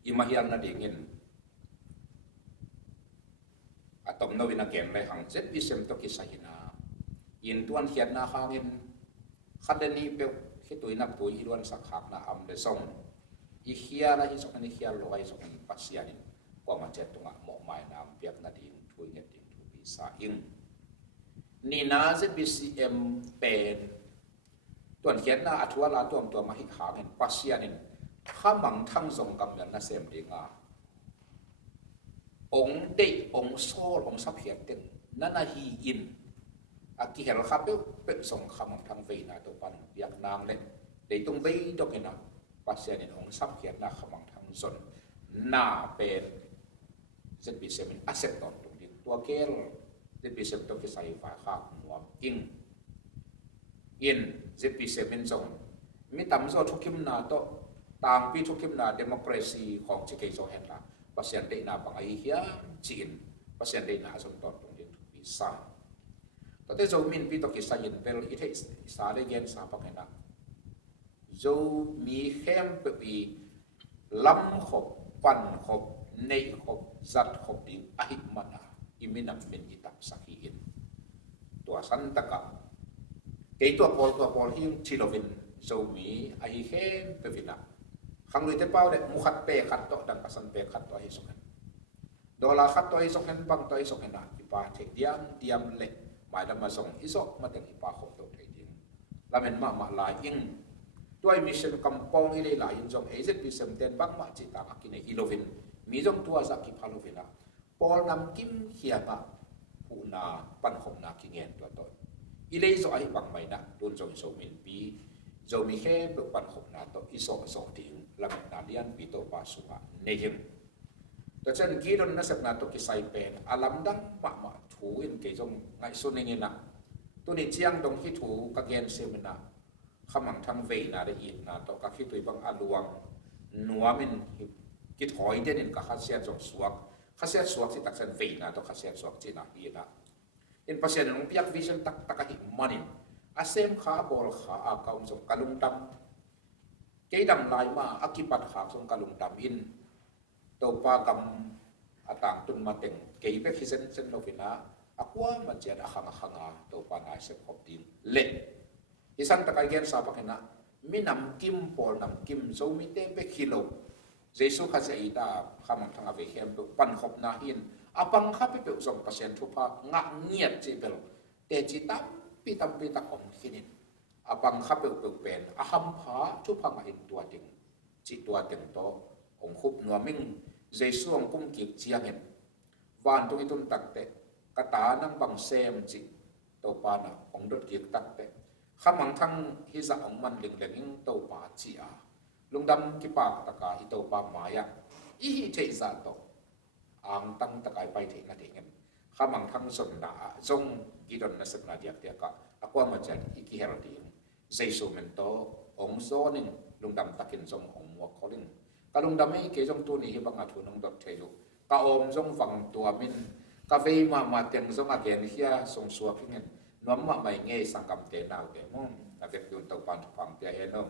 อิมาฮิยันนาดีเงินอะตอมโนวินาเกมเลยหังเจ็ดวิเศษตกิสายนาอินตัวนเขียนนาข้างอิน คันเดนี้เปคิดตัวนับตัวอีล้วนสักขักนะเลส่งอีเฮียละอีสกันอีเฮียลอยสกันปัสยานินว่ามาเจ็ดตรงหมอกไม้น้ำเปียกนาดิงถุยเงียดิงถุยสาอิงนี่นาจะBCMเป็นตัวเขียนนะอัฐวลาตัวมาหิหาเงินปัสยานินข้ามังทั้งสองกำเนิดน่าเสมดีงาองเดองโซลองสับเหียเต็งนั่นน่ะฮีอินอากิเฮลครับเป็นสงครามทางเวนาตัวปันอยากนางเล่นเดี๋ยวตรงเวดอกนะปัสยานินองสับเหียนะขมังทางสนน่าเป็นเซปิเซมินอาเซตตอนตรงนี้ตัวเกลเซปิเซมตัวที่ใส่ฝ่ายข้างหัวอิงอินเซปิเซมินสงมีต่ำโซทุกิมนาโตต่างปีทุกิมนาเดโมคราซีของจิเกโซเฮนละปัสยานเดนาบังไอเฮียจีนปัสยานเดนาสนตอนตรงนี้ทุกปีสามแต่เจ้ามินปีตกิสายินเวลอิเทสสาเดเกนสาปักเฮนะเจ้ามีเข้มปีล้ำขบปันขบในขบจัดขบดิงอหิมานาอิมินัมมินอิตับสักอินตัวสันตะกะเกยตัวพอลฮิมชิโลวินเจ้ามีอหิเข้มเปวินะขังลุยเตเป้าเด็กมุขัดเปขัดโตดังกัสันเปขัดโตให้สกันโดลาขัดโตให้สกันบังโตให้สกันนะอิปาเทเดียมเล็กหมายถึงมาส่งอิสกมาถึงอิปาขบโตเทดิงแล้วมันมาลายอิงด้วยมิชชั่นกำปองอิเลลายอินจงเอเจพิเศษเด่นบังมาจิตตากินในอิโลวินมีจงตัวสักกิพาโลวินะปอลนำกิมเขียมาผู้นาปันขมนากิเงินตัวตนอิเลโซไอบังไม่นะโดนจงโซมินปีโจมีแค่เปิดปันขบนาโตอิโซทิ้งลำนาเลียนปีโตปาสุวะเนยิมแต่เช่นกีดอนนัสนาโตกิไซเป็นอาลัมดังมาถูอินเกจงไงสุนิงินะตัวนี้เจียงตรงที่ถูกเกณฑ์เซมินาขมังทั้งเวนาได้ยินนะโตกับที่ตัวบังอาลวงนัวมินกิดหอยเดนินกับข้าเสียจงสวกข้าเสียสวกที่ตักเซนเวนาโตข้าเสียสวกจีนาอีนะอินเปอร์เซ็นต์ของพิยักวิชันตักหิมันนินอาเซมขาบอลขาอากาสงกลุงดำเกยดำลายมาอากิปัดขาสงกลุงดำอินตัวปากำอาต่างตุนมาเต็งเกยเป็กฮิเซนโลฟินะอากว่ามันเจดอาขังตัวปานายเซขบดินเล่ฮิสันตะไคเกนสาปักนะมีนำกิมปอลนำกิมโซมิเตเป็กฮิโลเจสุขัดเสียอีตาขมังทางอเวเข้มปันขบนาหินอาปังขับไปเป็นส่งเปอร์เซ็นต์ทุพะงักเงียบจีเปลเตจิตาปีตักอมขินินอาบังขับเปลเป็นอาหัมพาทุพังอินตัวติงจิตตัวติงโตองคุบนัวมิงเจสุองกุมกิกเจียงเห็นวานตรงนี้ตุนตักเตกตานังบังเซมจิโตปานะองดดกิกตักเตข้ามังทั้งฮิซาองมันลิงเลงิงโตปาจีอาลุงดำกิปากตะกาฮิโตปามายะอีฮิเทซาโตอ่างตั้งตะกายไปถึงนาทีเงินข้ามังทั้งสนดาจงกีดอนนัสนาเดียกเดียกะอากว่ามาจากอีกิเฮรดิงเซซูเมนโตองโซนิงลุงดำตะกินจงองมัวคอลิงกะลุงดำไม่เกจงตัวนี้บังอาทุนงดดเทยุกะอมจงฟังตัวมินกะเฟมาเตียงจงอาเกนเฮียทรงสัวพิเงินน้อมมาไม่เงยสังกัมเตนาวเกมงนักเก็ตยุนตะวันฟังเตียเฮนง